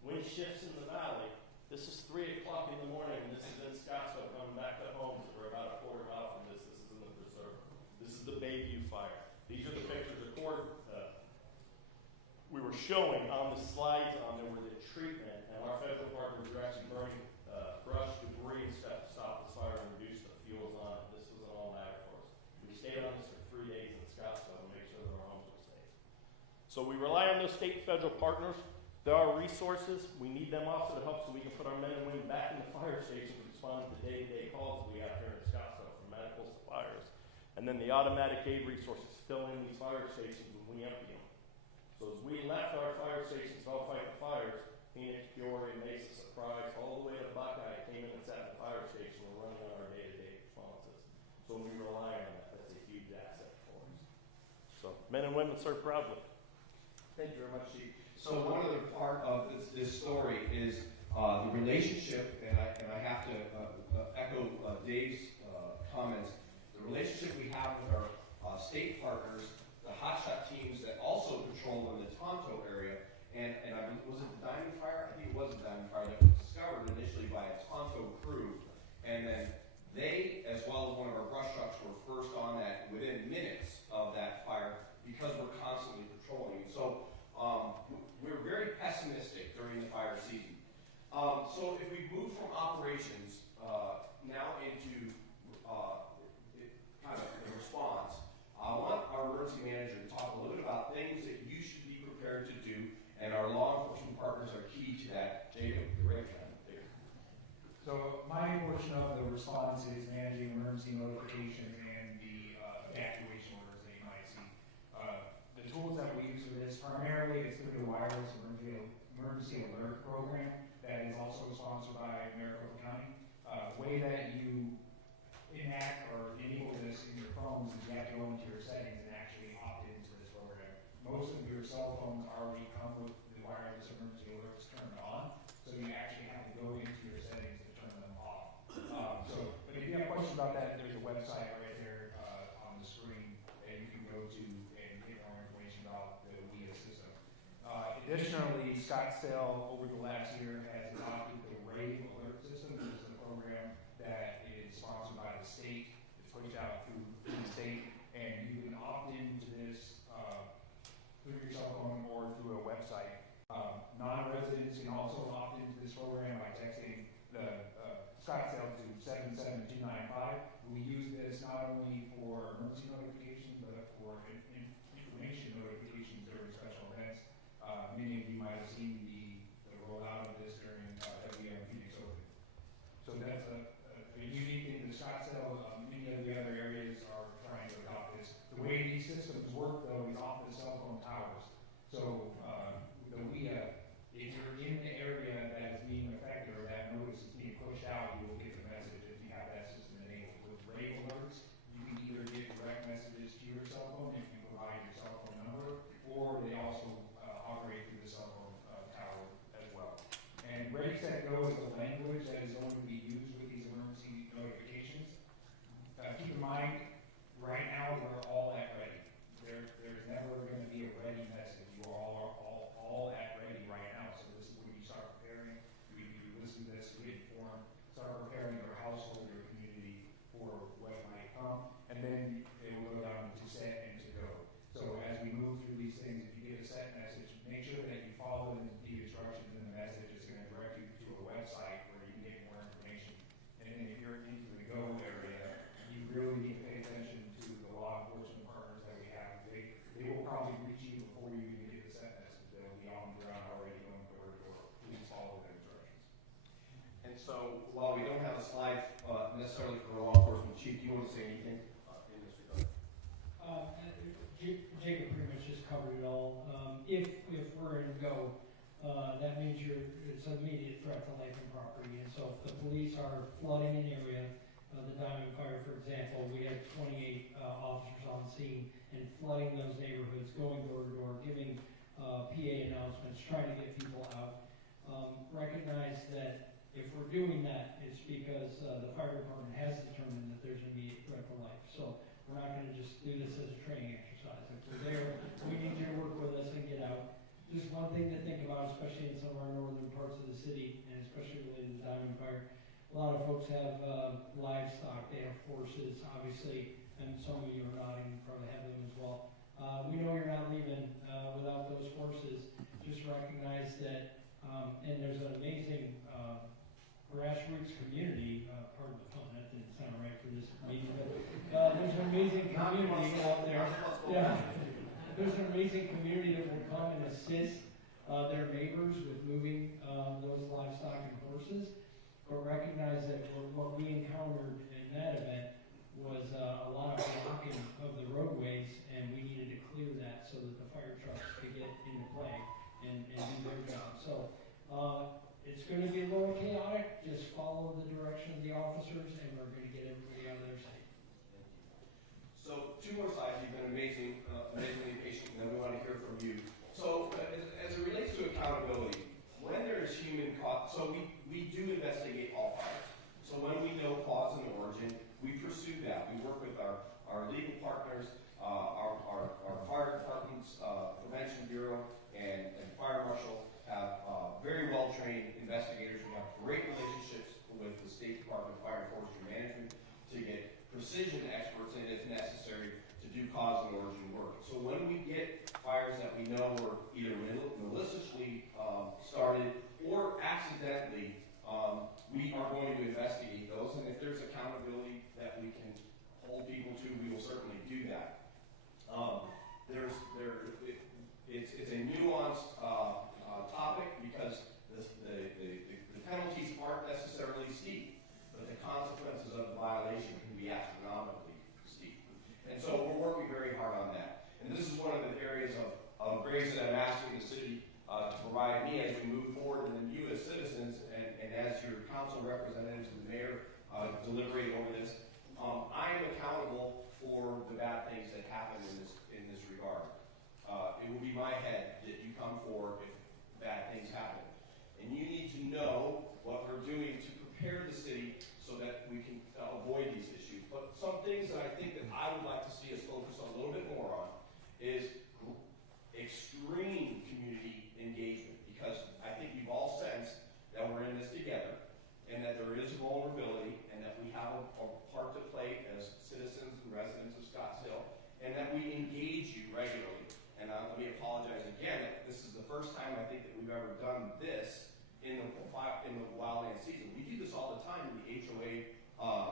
Wind shifts in the valley. This is 3 o'clock in the morning, and this is in Scottsdale coming back to homes. We're about a quarter mile from this. This is in the preserve. This is the Bayview fire. These are the pictures of we were showing on the slides on there were the treatment, and our federal partners were actually burning brush, debris, and stuff to stop this fire and reduce the fuels on it. This was an all-nighter for us. We stayed on this for 3 days in Scottsdale to make sure that our homes were safe. So we rely on those state and federal partners. There are resources. We need them also to help so we can put our men and women back in the fire station to respond to the day-to-day calls that we have here in Scottsdale from medicals to fires. And then the automatic aid resources fill in these fire stations when we empty them. So as we left our fire stations to all fight the fires, Phoenix, Peoria, Mesa, Surprise, all the way to Buckeye came in and sat in the fire station. We're running on our day-to-day responses. So we rely on that. That's a huge asset for us. So men and women serve proudly. Thank you very much, Chief. So one other part of this story is the relationship, and I have to echo Dave's comments. The relationship we have with our state partners, the hotshot teams that also patrol in the Tonto area, and was it the Diamond Fire? I think it was the Diamond Fire that was discovered initially by a Tonto crew, and then they, as well as one of our brush trucks, were first on that within minutes of that fire because we're constantly patrolling. So we're very pessimistic during the fire season. So if we move from operations now into primarily it's through the wireless emergency alert program that is also sponsored by Maricopa County. The way that you enact or enable this in your phones is you have to go into your settings and actually opt into this program. Most of your cell phones already come with the wireless emergency alerts turned on, so you actually have to go into your settings to turn them off. But if you have questions about that, there's a website right there on the screen that you can go to and get more information about the WIA system. Additionally, Scottsdale over the last year has adopted the RAVE alert system. This is a program that is sponsored by the state. It's pushed out through the state, and you can opt into this through your cell phone or through a website. Non-residents can also opt into this program by texting the Scottsdale to 77295. We use this not only for emergency notifications, but for information notifications during special events. Many of you might have seen the rollout of this during WM Phoenix Open. So that's a unique thing to Scottsdale. Many of the other areas are trying to adopt this. The way these systems work, though, is off the cell phone towers. So the WIA, if you're in the area that is being affected or that notice is being pushed out, you will get the message if you have that system enabled. With RAVE alerts, you can either get direct messages to your cell phone if you provide your cell phone number, or they also operate through the cell phone tower as well. And Ready, Set, Go is the language that is going to be used with these emergency notifications. Keep in mind, right now we're all at ready. There's never going to be a ready message. You are all at ready right now. So this is when you start preparing. You listen to this, you get informed, start preparing your household, your community for what might come, and then it will go down to set and to go. So as we move through these things, if you get a set message, make sure that you follow the instructions in the message. It's going to direct you to a website where you can get more information. And then if you're into the go area, you really need to pay attention to the law enforcement partners that we have. They will probably reach you before you even get the set message. They'll be on the ground already going door to door. Please follow their instructions. And so, while we don't have a slide necessarily for law enforcement, Chief, do you want to say anything in this regard? Jacob pretty much just covered it all. If we're in go, that means it's an immediate threat to life and property. And so if the police are flooding an area, the Diamond Fire, for example, we had 28 officers on scene and flooding those neighborhoods, going door to door, giving PA announcements, trying to get people out. Recognize that if we're doing that, it's because the fire department has determined that there's an immediate threat to life. So we're not going to just do this as a training exercise. If we're there, we need you to work with us and get out. Just one thing to think about, especially in some of our northern parts of the city, and especially related to Diamond Fire. A lot of folks have livestock, they have horses, obviously, and some of you are nodding, you probably have them as well. We know you're not leaving without those horses. Just recognize that, and there's an amazing grassroots community, pardon the pun, that didn't sound right for this meeting, but there's an amazing community out there. Yeah. There's an amazing community that will come and assist their neighbors with moving those livestock and horses. But recognize that what we encountered in that event was a lot of blocking of the roadways, and we needed to clear that so that the fire trucks could get into play and do their job. So it's going to be a little chaotic. Just follow the direction of the officers, and we're going to get everybody out of their sight. So 2 more slides. You've been amazing, amazingly patient, and then we want to hear from you. So as it relates to accountability, when there is human cause, so we do investigate all fires. So when we know cause and origin, we pursue that. We work with our legal partners, our fire departments, prevention bureau, and fire marshal have very well-trained investigators. We have great relationships with the State Department of Fire and Forestry Management to get precision experts in, if necessary, to do cause and origin work. So when we get fires that we know were either maliciously started or accidentally, we are going to investigate those. And if there's accountability that we can hold people to, we will certainly do that. It's a nuanced topic because the penalties aren't necessarily steep, but the consequences of the violation can be astronomically steep. And so we're working very hard on that. And this is one of the areas of grace that I'm bad things that happen in this regard. It will be my head that you come for if bad things happen. And you need to know what we're doing to prepare the city so that we can avoid these issues. But some things that I think that I would like to see us focus a little bit more on is extreme community engagement, because I think you've all sensed that we're in this together and that there is vulnerability and that we have a part to play as citizens and residents of Scottsdale, and that we engage you regularly. And let me apologize again. This is the first time I think that we've ever done this in the wildland season. We do this all the time in the HOA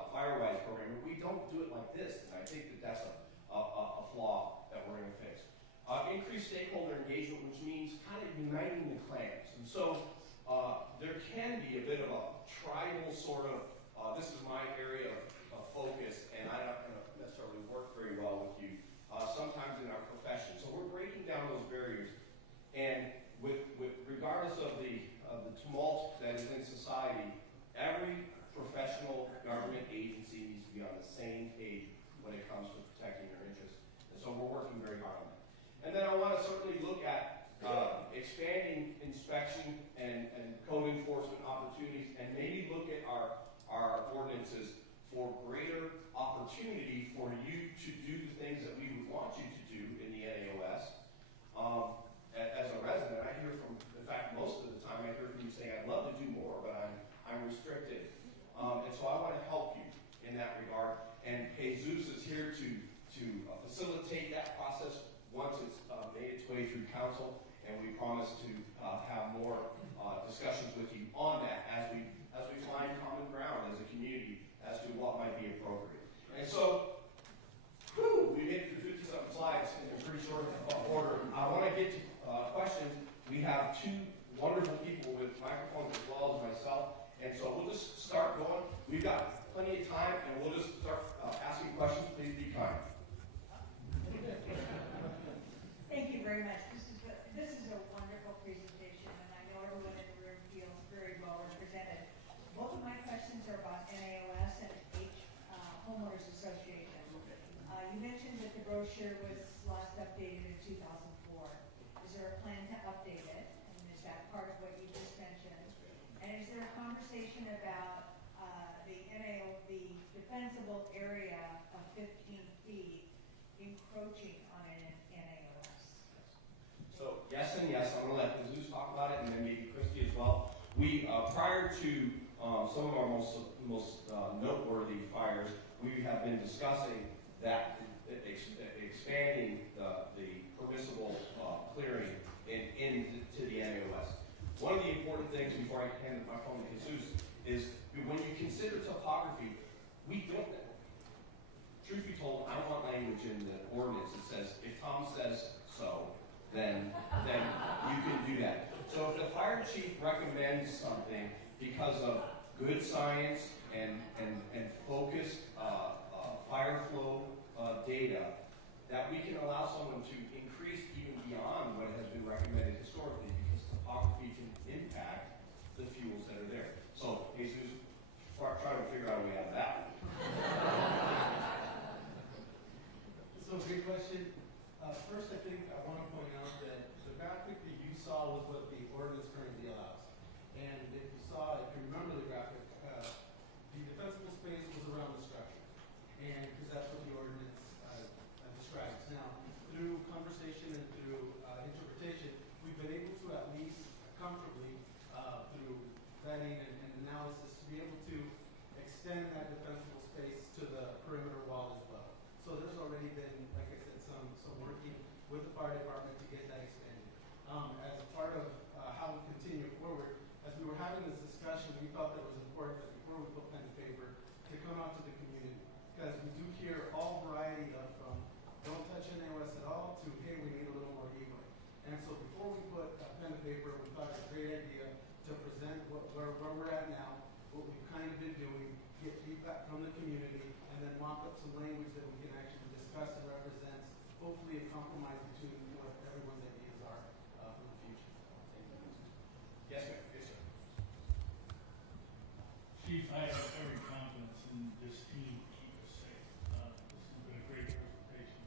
Firewise program, but we don't do it like this. And I think that that's a flaw that we're going to fix. Increased stakeholder engagement, which means kind of uniting the clans. And so there can be a bit of a tribal sort of, this is my area of focus, and I'm not going to necessarily work very well with you sometimes in our profession. So we're breaking down those barriers, and with regardless of the tumult that is in society, every professional government agency needs to be on the same page when it comes to protecting their interests. And so we're working very hard on that. And then I want to certainly look at expanding inspection and code enforcement opportunities, and maybe look at our ordinances for greater opportunity for you to do the things that we would want you to do in the NAOS. As a resident, I hear from, in fact, most of the time I hear from you saying, I'd love to do more, but I'm restricted. And so I want to help you in that regard. And Jesus is here to facilitate that process once it's made its way through council, and we promise to have more discussions with you on that as we find common ground as a community as to what might be appropriate. And so, we made it through 57 slides in a pretty short order. I want to get to questions. We have two wonderful people with microphones as well as myself, and so we'll just start going. We've got plenty of time, and we'll just start asking questions. Please be kind. Thank you very much. This is a wonderful presentation, and I know everyone in the room feels very well represented. Both of my questions are about NAOS and Homeowners Association. You mentioned that the brochure was last updated in 2004. Is there a plan to update it? And is that part of what you just mentioned? And is there a conversation about the defensible area of 15 feet encroaching on an NAOS? So yes and yes. I'm going to let Jesus talk about it, and then maybe Christy as well. We prior to some of our most noteworthy fires, we have been discussing that expanding the permissible clearing into the NAOS. One of the important things before I hand my phone to Jesus is when you consider topography, we built it. Truth be told, I want language in the ordinance that says if Tom says so, then you can do that. So if the fire chief recommends something because of good science and focused fire flow data, that we can allow someone to increase even beyond what has been recommended historically, because topography can impact the fuels that are there. So, Jesus, try to figure out a way out of that. So, great question. First, I think I want to point out that the graphic that you saw was what the ordinance currently allows. And if you remember the graphic, the defensible space was around the structure. And because that's what the ordinance describes. Now, through conversation and through interpretation, we've been able to at least comfortably, through vetting and analysis, to be able to extend that defensible space to the perimeter wall as well. So there's already been, like I said, some working with the fire department to get that expanded. As a part of how we continue forward, as we were having this discussion, we felt that it was important that before we put pen to paper, to come out to the community. Because we do hear all variety of from don't touch NAOS at all to, hey, we need a little more leeway. And so before we put pen to paper, we thought it was a great idea to present where we're at now, what we've kind of been doing, get feedback from the community, and then mock up some language that we can actually discuss and represents, hopefully a compromise between what everyone's ideas are for the future. Yes, ma'am. Yes, sir. Chief, I have every confidence in this team to keep us safe. This has been a great presentation.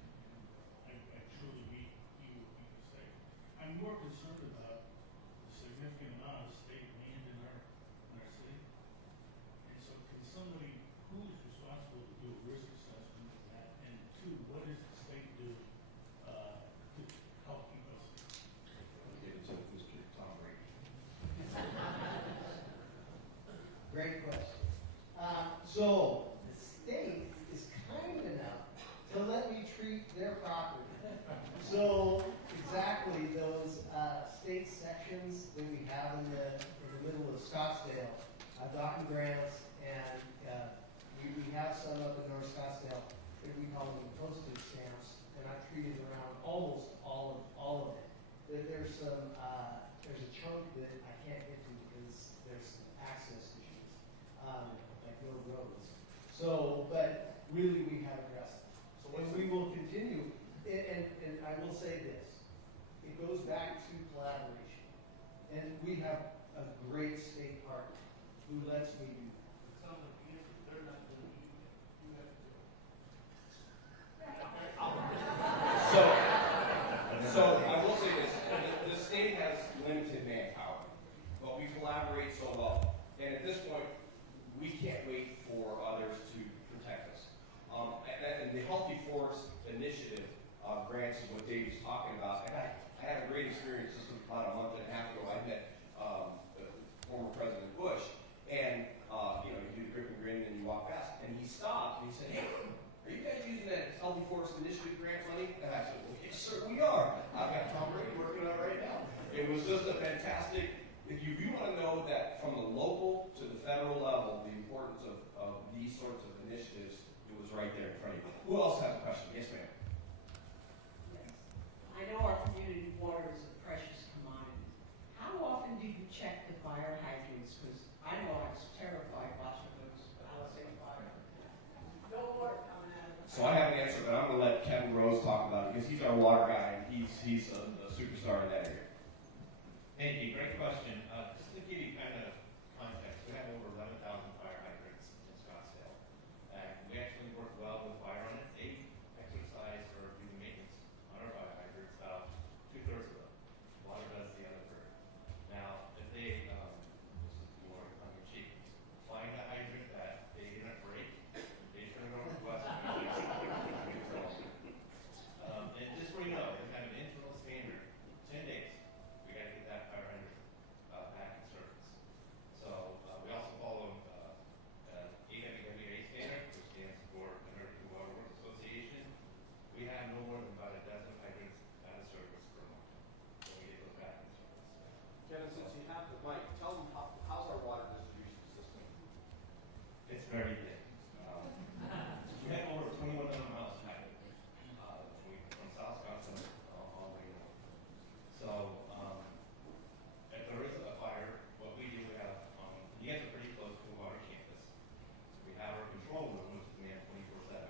property. So exactly those state sections that we have in the middle of Scottsdale, docking grants, and we have some up in North Scottsdale that we call them postage stamps, and I've treated around almost all of it. There's some there's a chunk that I can't get to because there's some access issues, like road roads. So, but really we have addressed it. So and we will continue. And I will say this, it goes back to collaboration. And we have a great state partner who lets me do that. Some of the answers, they're not doing it. You have to do it. So I will say this, the state has limited manpower, but we collaborate so well. And at this point, we can't wait for others to protect us. And the Healthy Forest Initiative grants is what Dave's talking about. And I had a great experience just about a month and a half ago. I met former President Bush, and you do the grip and grin, and you walk past, and he stopped and he said, "Hey, are you guys using that Healthy Forest Initiative grant money?" And I said, "Well, yes, sir, we are. I've got Tom Brady working on it right now." It was just a fantastic. If you want to know that from the local to the federal level, the importance of these sorts of initiatives, it was right there in front of you. Who else has a question? Yes, ma'am. I know our community water is a precious commodity. How often do you check the fire hydrants? Because I know I was terrified watching those Palisade fire. No water coming out of the So I have an answer, but I'm going to let Kevin Rose talk about it because he's our water guy and he's a superstar in that area. Thank you. Great question. Just to give you kind of context, we have over 11,000 fire hydrants in Scottsdale. And we actually work well with fire on it. They exercise or do maintenance on our fire hydrants about 2/3 of them. Water does the other third. Now, if they, this is more on your cheek, find a hydrant that they didn't break, they turn it over to us. And just so you know, the kind of internal standard, 10 days. We got to get that fire hydrant back in service. So we also follow AWWA standard, which stands for American Water Works Association. We have no more than about a dozen hydrants out of service per month. So we get those back in service. Kevin, since you have the mic, tell them how's our water distribution system? It's very big. We have over 2,100 miles of hydrant. From South Scottsdale all the way north. So if there is a fire, what we do, we have, you guys are pretty close to a water campus. We have our control room, which is manned 24/7.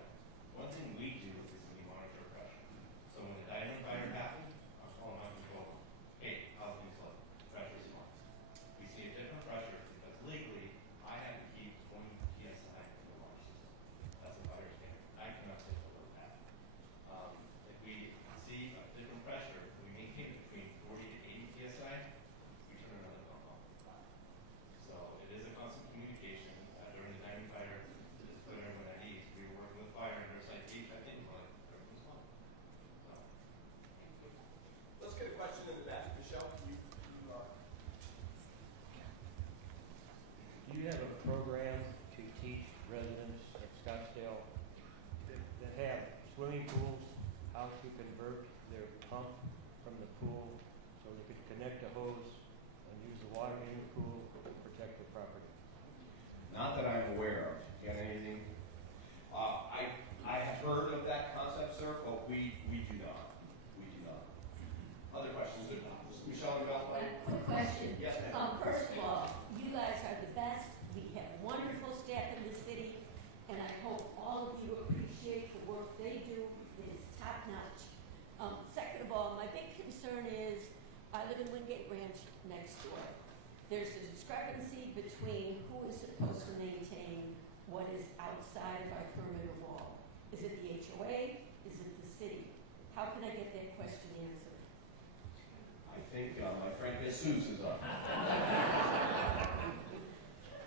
One thing we do is we monitor pressure. So when the diamond fire happened, I'm calling my control room. Hey, how's the flow? Pressure's fine. We see a different pressure because legally, I have to keep 20 psi in the water system. That's a fire standard. I cannot take below that. If we see a different pressure, we maintain it between 40 to 80 psi, we turn another pump on. So it is a constant communication. During the diamond fire, to just put everyone at ease, we were working with fire and their site chief, I think, like, everyone's fine. So. Let's get a question in the back. Michelle, you are. Do you have a program to teach residents of Scottsdale that have swimming pools how to convert their pump from the pool so they could connect a hose and use the water in the pool to protect the property? Not that I'm aware of. You got anything? I have heard of that concept, sir, but we do not. We do not. Other questions? Michelle, you got one? Quick question. Yes, ma'am. First of all, you guys are the best. We have wonderful staff in the city, and I hope all of you appreciate the work they do. It is top notch. Second of all, my big concern is I live in Wingate Ranch next door. There's a discrepancy between who is supposed to maintain what is outside of our perimeter wall. Is it the HOA? Is it the city? How can I get that question answered? I think my friend Jesus is up.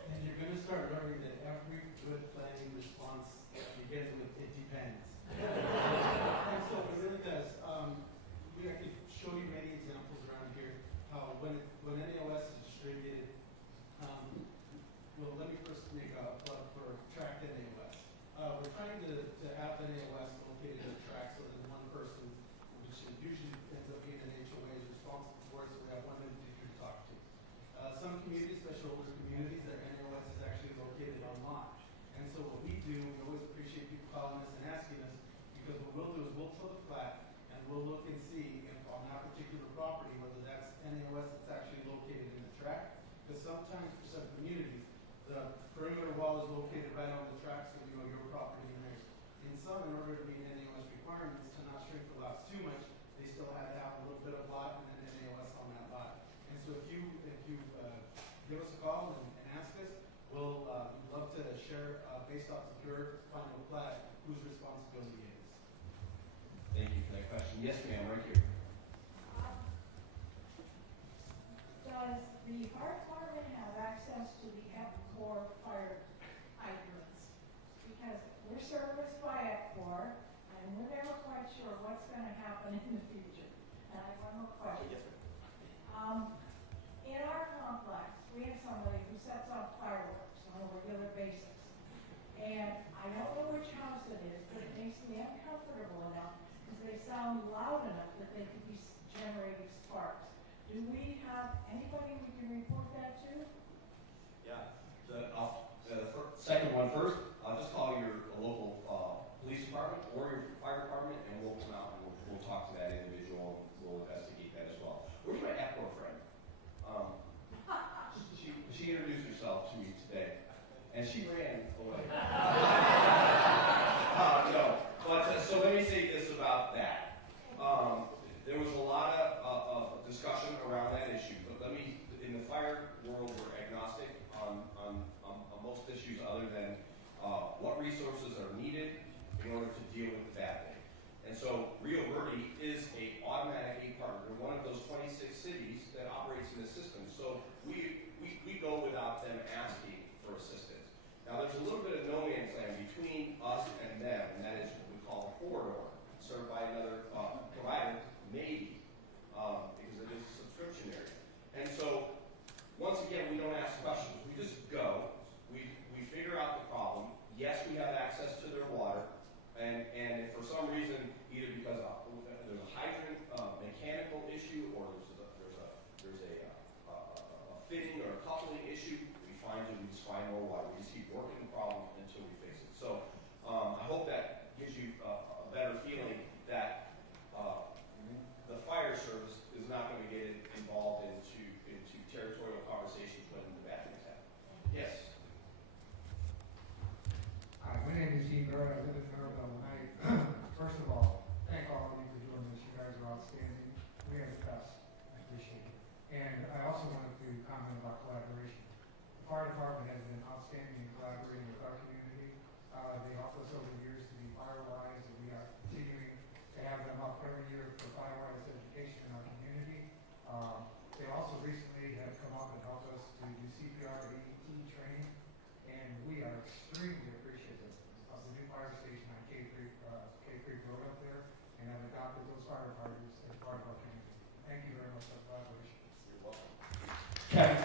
And you're going to start learning that every good planning response begins with "it depends." And so it really does. I could show you many examples around here how when NAOS is distributed. Well, let me first make a plug for tracked NAOS. We're trying to have NAOS located in a track so that one do, we always appreciate people calling us and asking us, because what we'll do is we'll pull the plat and we'll look and see if on that particular property, whether that's NAOS that's actually located in the track. Because sometimes for some communities, the perimeter wall is located right on the track, so you know your property and theirs. In some, in order to meet NAOS requirements to not shrink the lots too much, they still have to have a little bit of lot and then NAOS on that lot. And so if you give us a call and ask us, we'll love to share based off of your final plat whose responsibility it is. Thank you for that question. Yes, ma'am, right here. Does the fire department have access to the EPCOR fire hydrants? Because we're serviced by EPCOR, and we're never quite sure what's going to happen in the future. And I have one more question. Yes, ma'am. In our complex, we have somebody who sets off fireworks on a regular basis. And I don't know which house it is, but it makes me uncomfortable enough because they sound loud enough that they could be generating sparks. Do we have anybody we can report that to? Yeah. Second one first. I'll just call your local police department or your fire department, and we'll come out and we'll talk to that individual. We'll investigate that as well. Where's my EPCOR friend? She introduced herself to me today, and she ran away. No, but so let me say this about that. There was a lot of discussion around that issue, but in the fire world, we're agnostic on most issues other than what resources are needed in order to deal with the bad thing. And so Rio Verde is a automatic A partner. We're one of those 26 cities that operates in this system. So we go without them asking for assistance. Now there's a little bit of no man's land between us and them, and that is what we call a corridor, served by another provider, maybe, because it is a subscription area. And so, once again, we don't ask questions. We just go. We figure out the problem. Yes, we have access to their water, and if for some reason, either because there's a hydrant mechanical issue or there's a fitting or a coupling issue, we just find more water. We just keep working the problem until we fix it. So I hope that gives you a better feeling that the fire service is not going to get involved into territorial conversations when the bad things happen. Yes. Hi, my name is Gene Bird. I live in Maribel. First of all, thank all of you for doing this. You guys are outstanding. We are the best. I appreciate it. And I also wanted to comment about collaboration. The fire department has been outstanding in collaborating with our community. They helped us over the years to be firewise, and we are continuing to have them up every year for firewise education in our community. They also recently have come up and helped us to do CPR and AET training, and we are extremely appreciative of the new fire station on Cave Creek Road up there, and have adopted those firefighters as part of our community. Thank you very much for the collaboration. You're welcome. Kevin,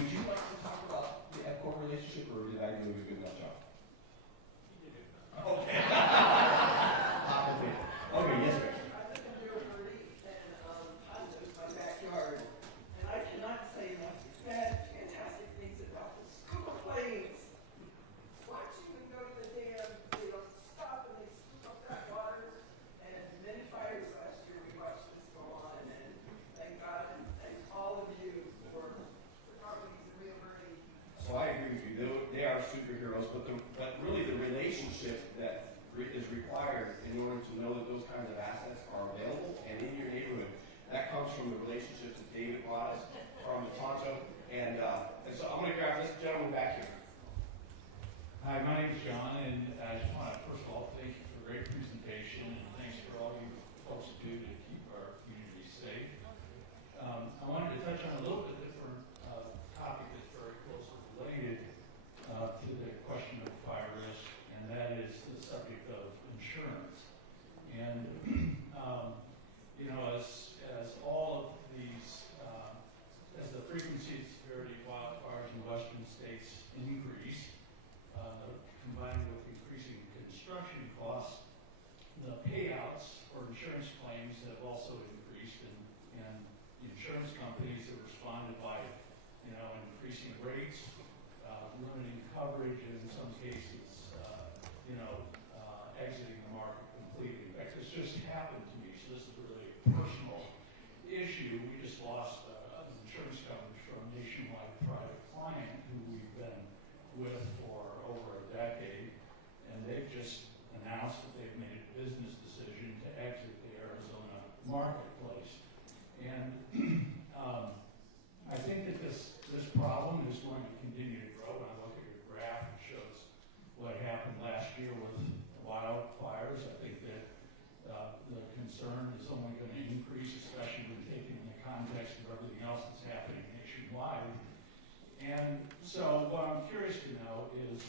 would you like to talk about the EPCOR relationship, or did I do a good enough job? You did it. Okay. Okay, yes, sir. I live in Rio Verde, and I live in my backyard, and I cannot say enough bad, fantastic things about the scoop of planes. Watch you and go to the dam, they don't stop and they scoop up that water, and many fires last year we watched this go on, and thank God and thank all of you for properties in Rio Verde. So I agree with you. They are superheroes, but really the relationship that is required in order to know that those kinds of assets are available and in your neighborhood, that comes from the relationships that David brought us from Tonto. And so I'm going to grab this gentleman back here. Hi, my name is John, and I just want to first of all thank you for a great presentation, and thanks for all you folks do to keep our community safe. I wanted to touch on a little bit different topic that's very closely related to the question of fire risk, and that is the subject of insurance. And you know, as all of these, as the frequency and severity of wildfires in western states increase, combined with increasing construction costs, the payouts for insurance claims have also increased, and the insurance companies have responded by, you know, increasing rates, limiting coverage, and in some cases exiting the market completely. In fact, this just happened to me, so this is really a personal issue. We just lost an insurance coverage from a nationwide private client who we've been with for over a decade, and they've just announced that they've made a business decision to exit the Arizona marketplace. And I think that this problem is going to continue to grow. When I look at your graph, it shows what happened last year with wildfires. I think that the concern is only going to increase, especially when taken in the context of everything else that's happening nationwide. And so what I'm curious to know is,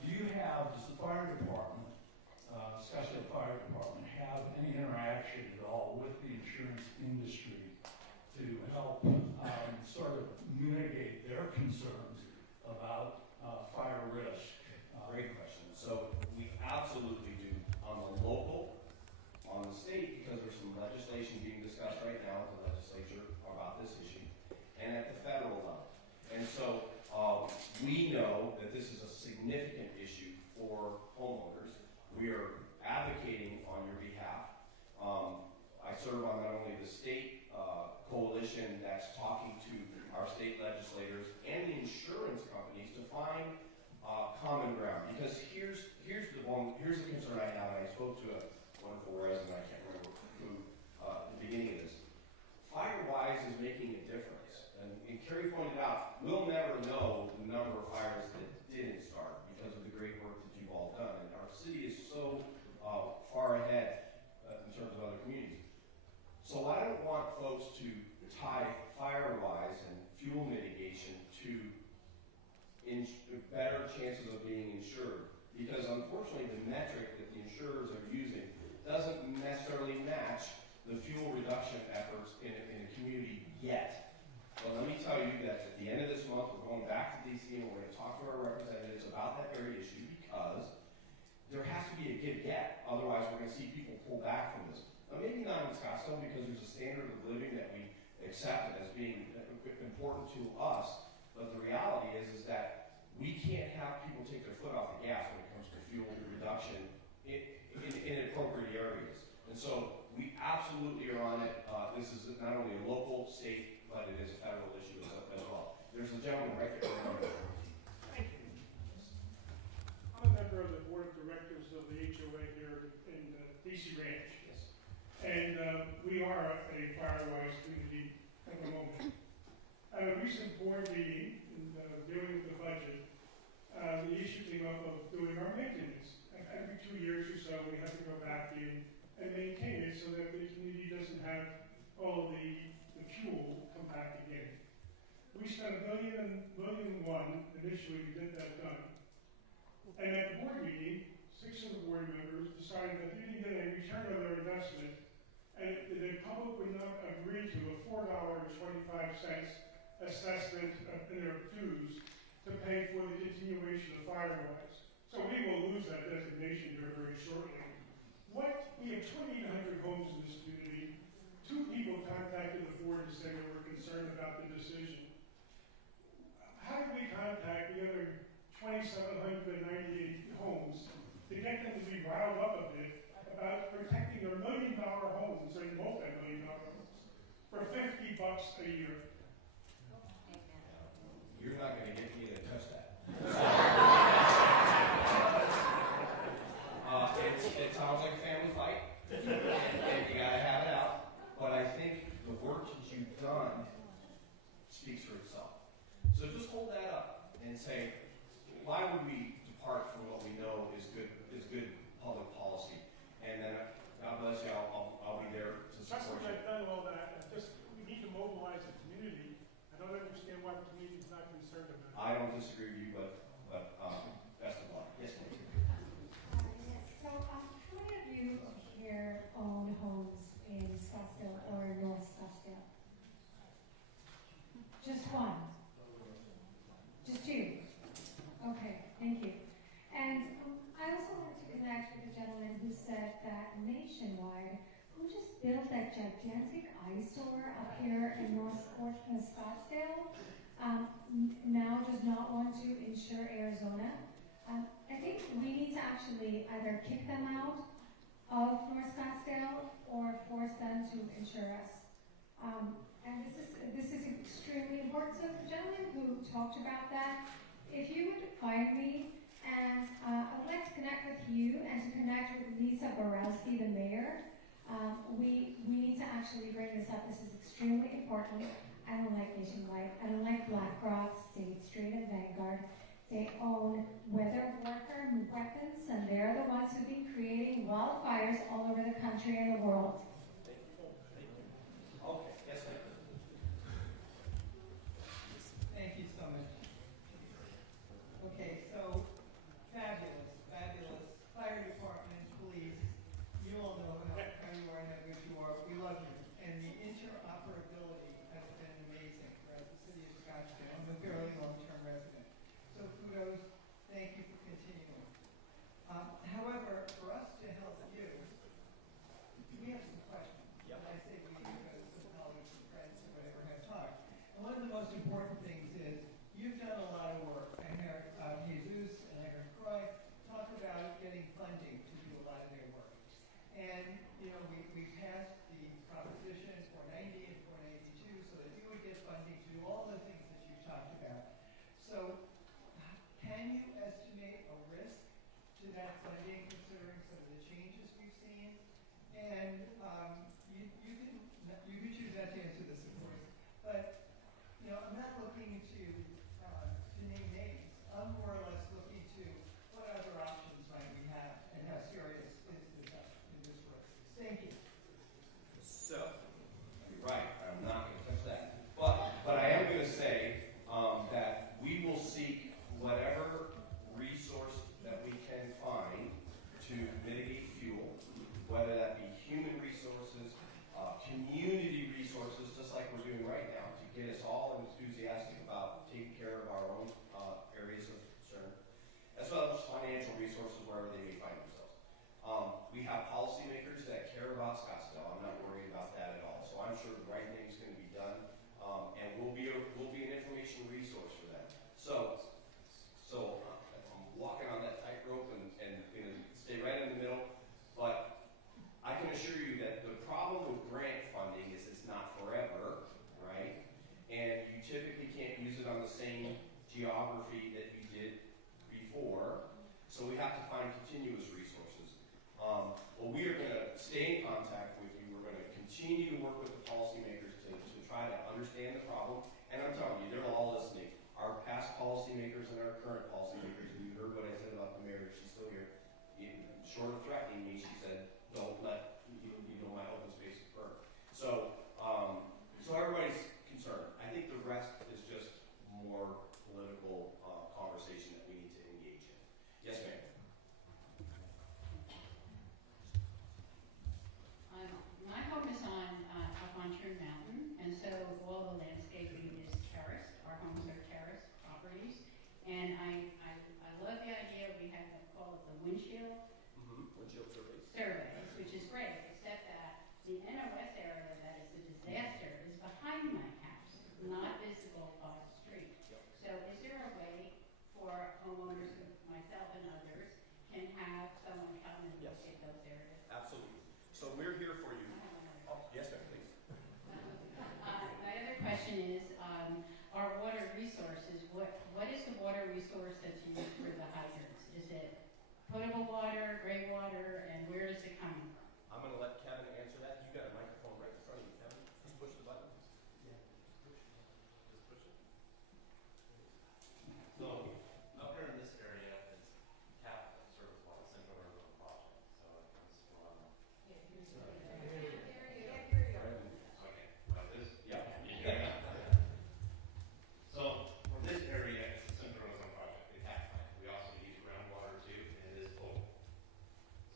does the fire department, Scottsdale Fire Department, have any interaction at all with the insurance industry to help sort of mitigate their concerns about fire risk? Great question. So we absolutely do on the local, on the state, because there's some legislation being discussed right now with the legislature about this issue, and at the federal level. And so we know that this is a significant issue for homeowners. We are advocating on your behalf. I serve on not only the state coalition that's talking to our state legislators and the insurance companies to find common ground. Because here's the concern I have, and I spoke to a wonderful resident, I can't remember who, at the beginning of this. FireWise is making a difference. And Carrie pointed out, we'll never know the number of fires that didn't start because of the great work that you've all done. And our city is so far ahead in terms of other communities. So I don't want folks to tie FireWise and fuel mitigation to better chances of being insured. Because unfortunately the metric that the insurers are using doesn't necessarily match the fuel reduction efforts in a community yet. But let me tell you that at the end of this month, we're going back to DC and we're going to talk to our representatives about that very issue, because there has to be a give-get. Otherwise, we're going to see people pull back from this. Now, maybe not in Scottsdale, because there's a standard of living that we accept as being important to us. But the reality is that we can't have people take their foot off the gas when it comes to fuel reduction in appropriate areas. And so we absolutely are on it. This is not only a local, state, but it is a federal issue as well. There's a gentleman right there. Thank you. I'm a member of the board of directors of the HOA here in DC Ranch. Yes. And we are a FireWise community at the moment. At a recent board meeting, dealing with the budget, the issue came up of doing our maintenance. Every 2 years or so, we have to go back in and maintain it so that the community doesn't have all of the fuel come back again. We spent $1.1 million initially to get that done. And at the board meeting, 6 of the board members decided that they didn't get a return on their investment, and the public would not agree to a $4.25 assessment in their dues to pay for the continuation of FireWise. So we will lose that designation here very shortly. We have 2,800 homes in this community. 2 people contacted the board to say they were concerned about the decision. How do we contact the other 2,798 homes to get them to be riled up a bit about protecting their $1 million homes and multi-million-dollar homes for $50 a year? You're not going to get me to touch that. It sounds like a family fight. And you got to have it out. But I think the work that you've done speaks for itself. So just hold that up and say, why would we depart from what we know is good public policy? And then, God bless you, I'll be there to support you. I've done all that. We need to mobilize the community. I don't understand why the community is not concerned about it. I don't disagree with you, but best of luck. Yes, ma'am. Yes. So, how many of you here own homes in Scottsdale or North Scottsdale? Just one. Just 2. Okay, thank you. And I also wanted to connect with the gentleman who said that nationwide, who just built that gigantic eyesore up here in North Scottsdale, now does not want to insure Arizona. I think we need to actually either kick them out of North Scottsdale or force them to insure us. And this is extremely important. So the gentleman who talked about that, if you would find me, and I would like to connect with you and to connect with Lisa Borowski, the mayor. We need to actually bring this up. This is extremely important. I don't like Nationwide. I don't like BlackRock, State Street, and Vanguard. They own weather warfare weapons, and they're the ones who've been creating wildfires all over the country and the world. Okay, yes, ma'am. Thank you so much. Okay, so fabulous fire department, police. You all know how you are and how good you are. We love you. And the interoperability has been amazing throughout the city of Scottsdale. I'm a fairly long-term resident. So kudos. Thank you for continuing. However, for us to help you, we have some questions. Yep. I say we because some colleagues and friends and whatever have talked. And one of the most important things is you've done a lot of work. I heard Jesus and I heard Croy talk about getting funding to do a lot of their work. And, you know, we passed the proposition 490 and 492 so that you would get funding to do all the things that you talked about. So can you estimate a risk to that funding considering some of the changes we've seen? And you can choose not to answer this, of course. But, you know, I'm not looking to name names. I'm more or less looking to what other options might we have and how serious is this risk. Thank you. So, you're right, I'm not going to touch that. But I am going to say that we will seek whatever resource that we can find to mitigate fuel, whether that be human resources, community resources, just like we're doing right now, to get us all enthusiastic about taking care of our own areas of concern, as well as financial resources wherever they may find themselves. We have policymakers that care about Scottsdale. I'm not worried about that at all. So I'm sure the right thing is going to be done, and we'll be an information resource for them. So I'm walking on that tightrope and going to stay right in the middle. But I can assure you that the problem with grant funding is it's not forever, right? And you typically can't use it on the same geography that you did before. So we have to find continuous resources. Well, we are going to stay in contact with you. We're going to continue to work with the policymakers to try to understand the problem. And I'm telling you, they're all listening. Our past policymakers and our current policymakers, and you heard what I said about the mayor, she's still here. Short of threatening me, she said, don't let my open space burn. So everybody's concerned. I think the rest is just more political conversation that we need to engage in. Yes, ma'am. My home is up on True Mountain, and so all the landscaping is terraced. Our homes are terraced properties, and I love the idea we have call it the windshield surveys, which is great, except that the NOS area that is a disaster is behind my house, not visible by the street. So is there a way for homeowners, myself and others, can have someone come and look at those areas? Absolutely. So we're here for you. Oh, yes, ma'am, please. My other question is, our water resources, what is the water resource that's used for the hydrants? Is it potable water, gray water, and where is it coming from? I'm going to let Kevin answer that. You got a microphone right in front of you, Kevin. Just push the button. Yeah. Just push it. So up here in this area is CAP service water, Central Arizona Project. So it comes from. Okay. Like this? Yeah. So for this area, it's the Central Arizona Project, the CAP plant. We also use groundwater too, and it is full.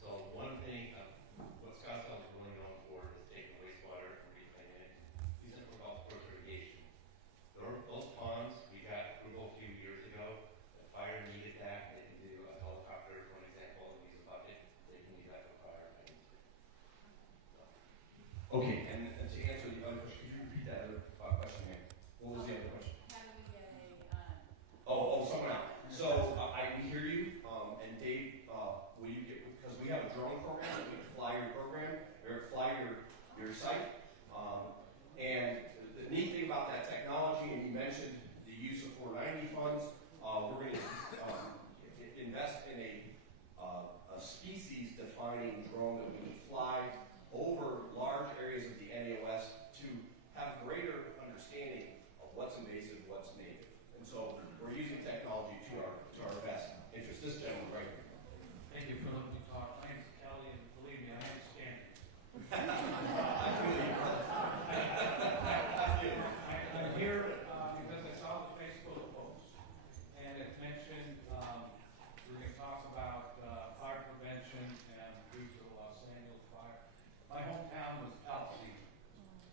So one thing, what Scottsdale is really known for is taking wastewater and reclaiming it, using it for golf course irrigation. Those ponds, we got approval a few years ago. The fire needed that. They can do a helicopter, for an example, and use a bucket. They can use that for fire if they need to. Okay, and to answer the other question, could you repeat that other question again? What was the other question? How do we get Oh, someone else. So we hear you, and drone that we can fly over large areas of the NAOS to have greater understanding of what's invasive, what's native. And so we're using technology to our best interest. This gentleman right here. Thank you for letting me talk. My name's Kelly, and believe me, I understand. I feel you, brother. I feel you. I'm here because I saw the Facebook post, and it mentioned we're going to talk about fire prevention and due to the Los Angeles fire. My hometown was Elsie,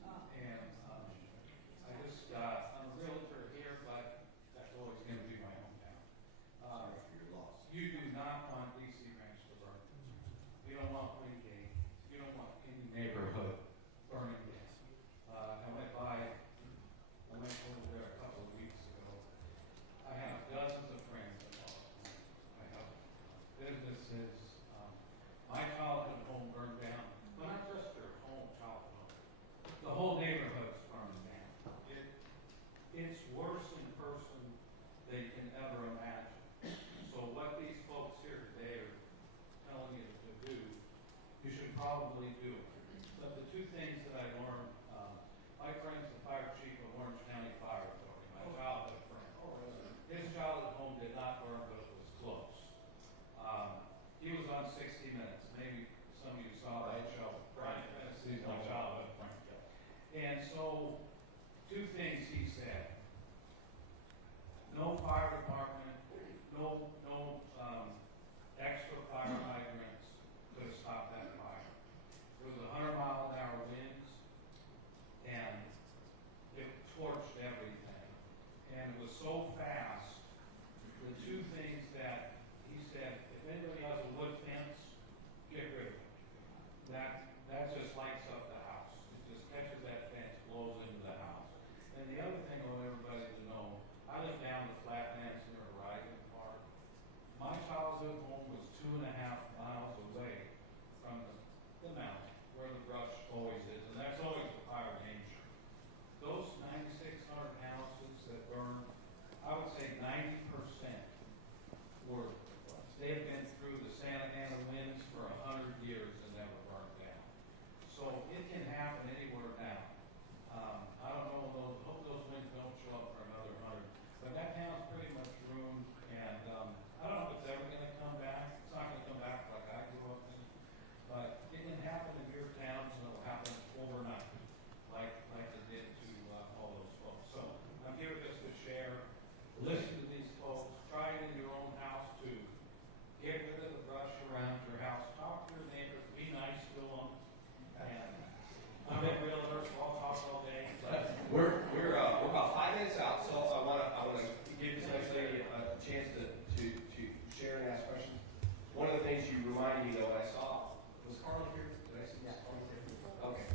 and I just I'm a realtor here, but that's always going to be my hometown. Sorry for your loss. You do not want DC Ranch to burn. You don't want Wingate. You don't want any neighborhood burning down. I went over there a couple of weeks ago. I have dozens of friends in Boston. I have businesses. My childhood home burned down, but not just your childhood home. The whole neighborhood's burning down. It's worse in person than you can ever imagine. So what these folks here today are telling you to do, you should probably do. But the two things that I learned, my friend's the fire chief of Orange County Fire Authority, my childhood friend. His childhood home did not burn, but it was close. He was on 60 Minutes. Maybe some of you saw that show. Brian Fantasy's my childhood friend. And so, two things he said. No fire department, no extra fire hydrants could have stopped that fire. It was 100-mile-an-hour winds, and it torched everything. And it was so fast. The two things that he said, if anybody has a wood fence, get rid of it. That just lights up the house. It just catches that fence, blows into the house. And the other thing I want everybody to know, I live down the flatlands near Horizon Park. My childhood home was 2.5 miles away from the mountain, where the brush always is, and that's always a fire danger. Those 9,600 houses that burned, I would say 90% were, they've been through the Santa Ana winds for 100 years and never burned down. So it can happen anywhere now. I don't know, hope those winds don't show up for another 100. But that town's pretty much ruined, and I don't know if it's ever going to come back. It's not going to come back like I grew up in. But it can happen in your towns, and it'll happen overnight, like it did to all those folks. So I'm here just to share, listen to these folks, try it in your own house too. Get rid of the brush around your house. Talk to your neighbors. Be nice to them. And I'm a realtor, so I'll talk all day. But We're about 5 minutes out, so I want to give this next lady a chance to share and ask questions. One of the things you reminded me, though, I saw, was Carla here? Did I see Carla here? Okay.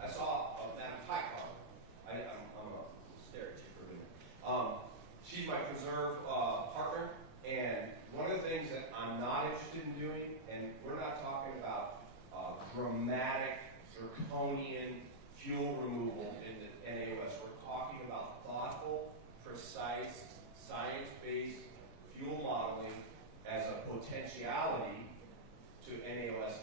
I saw that hi, Carla. I'm a stare at you for a minute. She's my preserve partner, and one of the things that I'm not interested in doing, and we're not talking about dramatic, draconian fuel removal in the NAOS. We're talking about thoughtful, precise, science-based fuel modeling as a potentiality to NAOS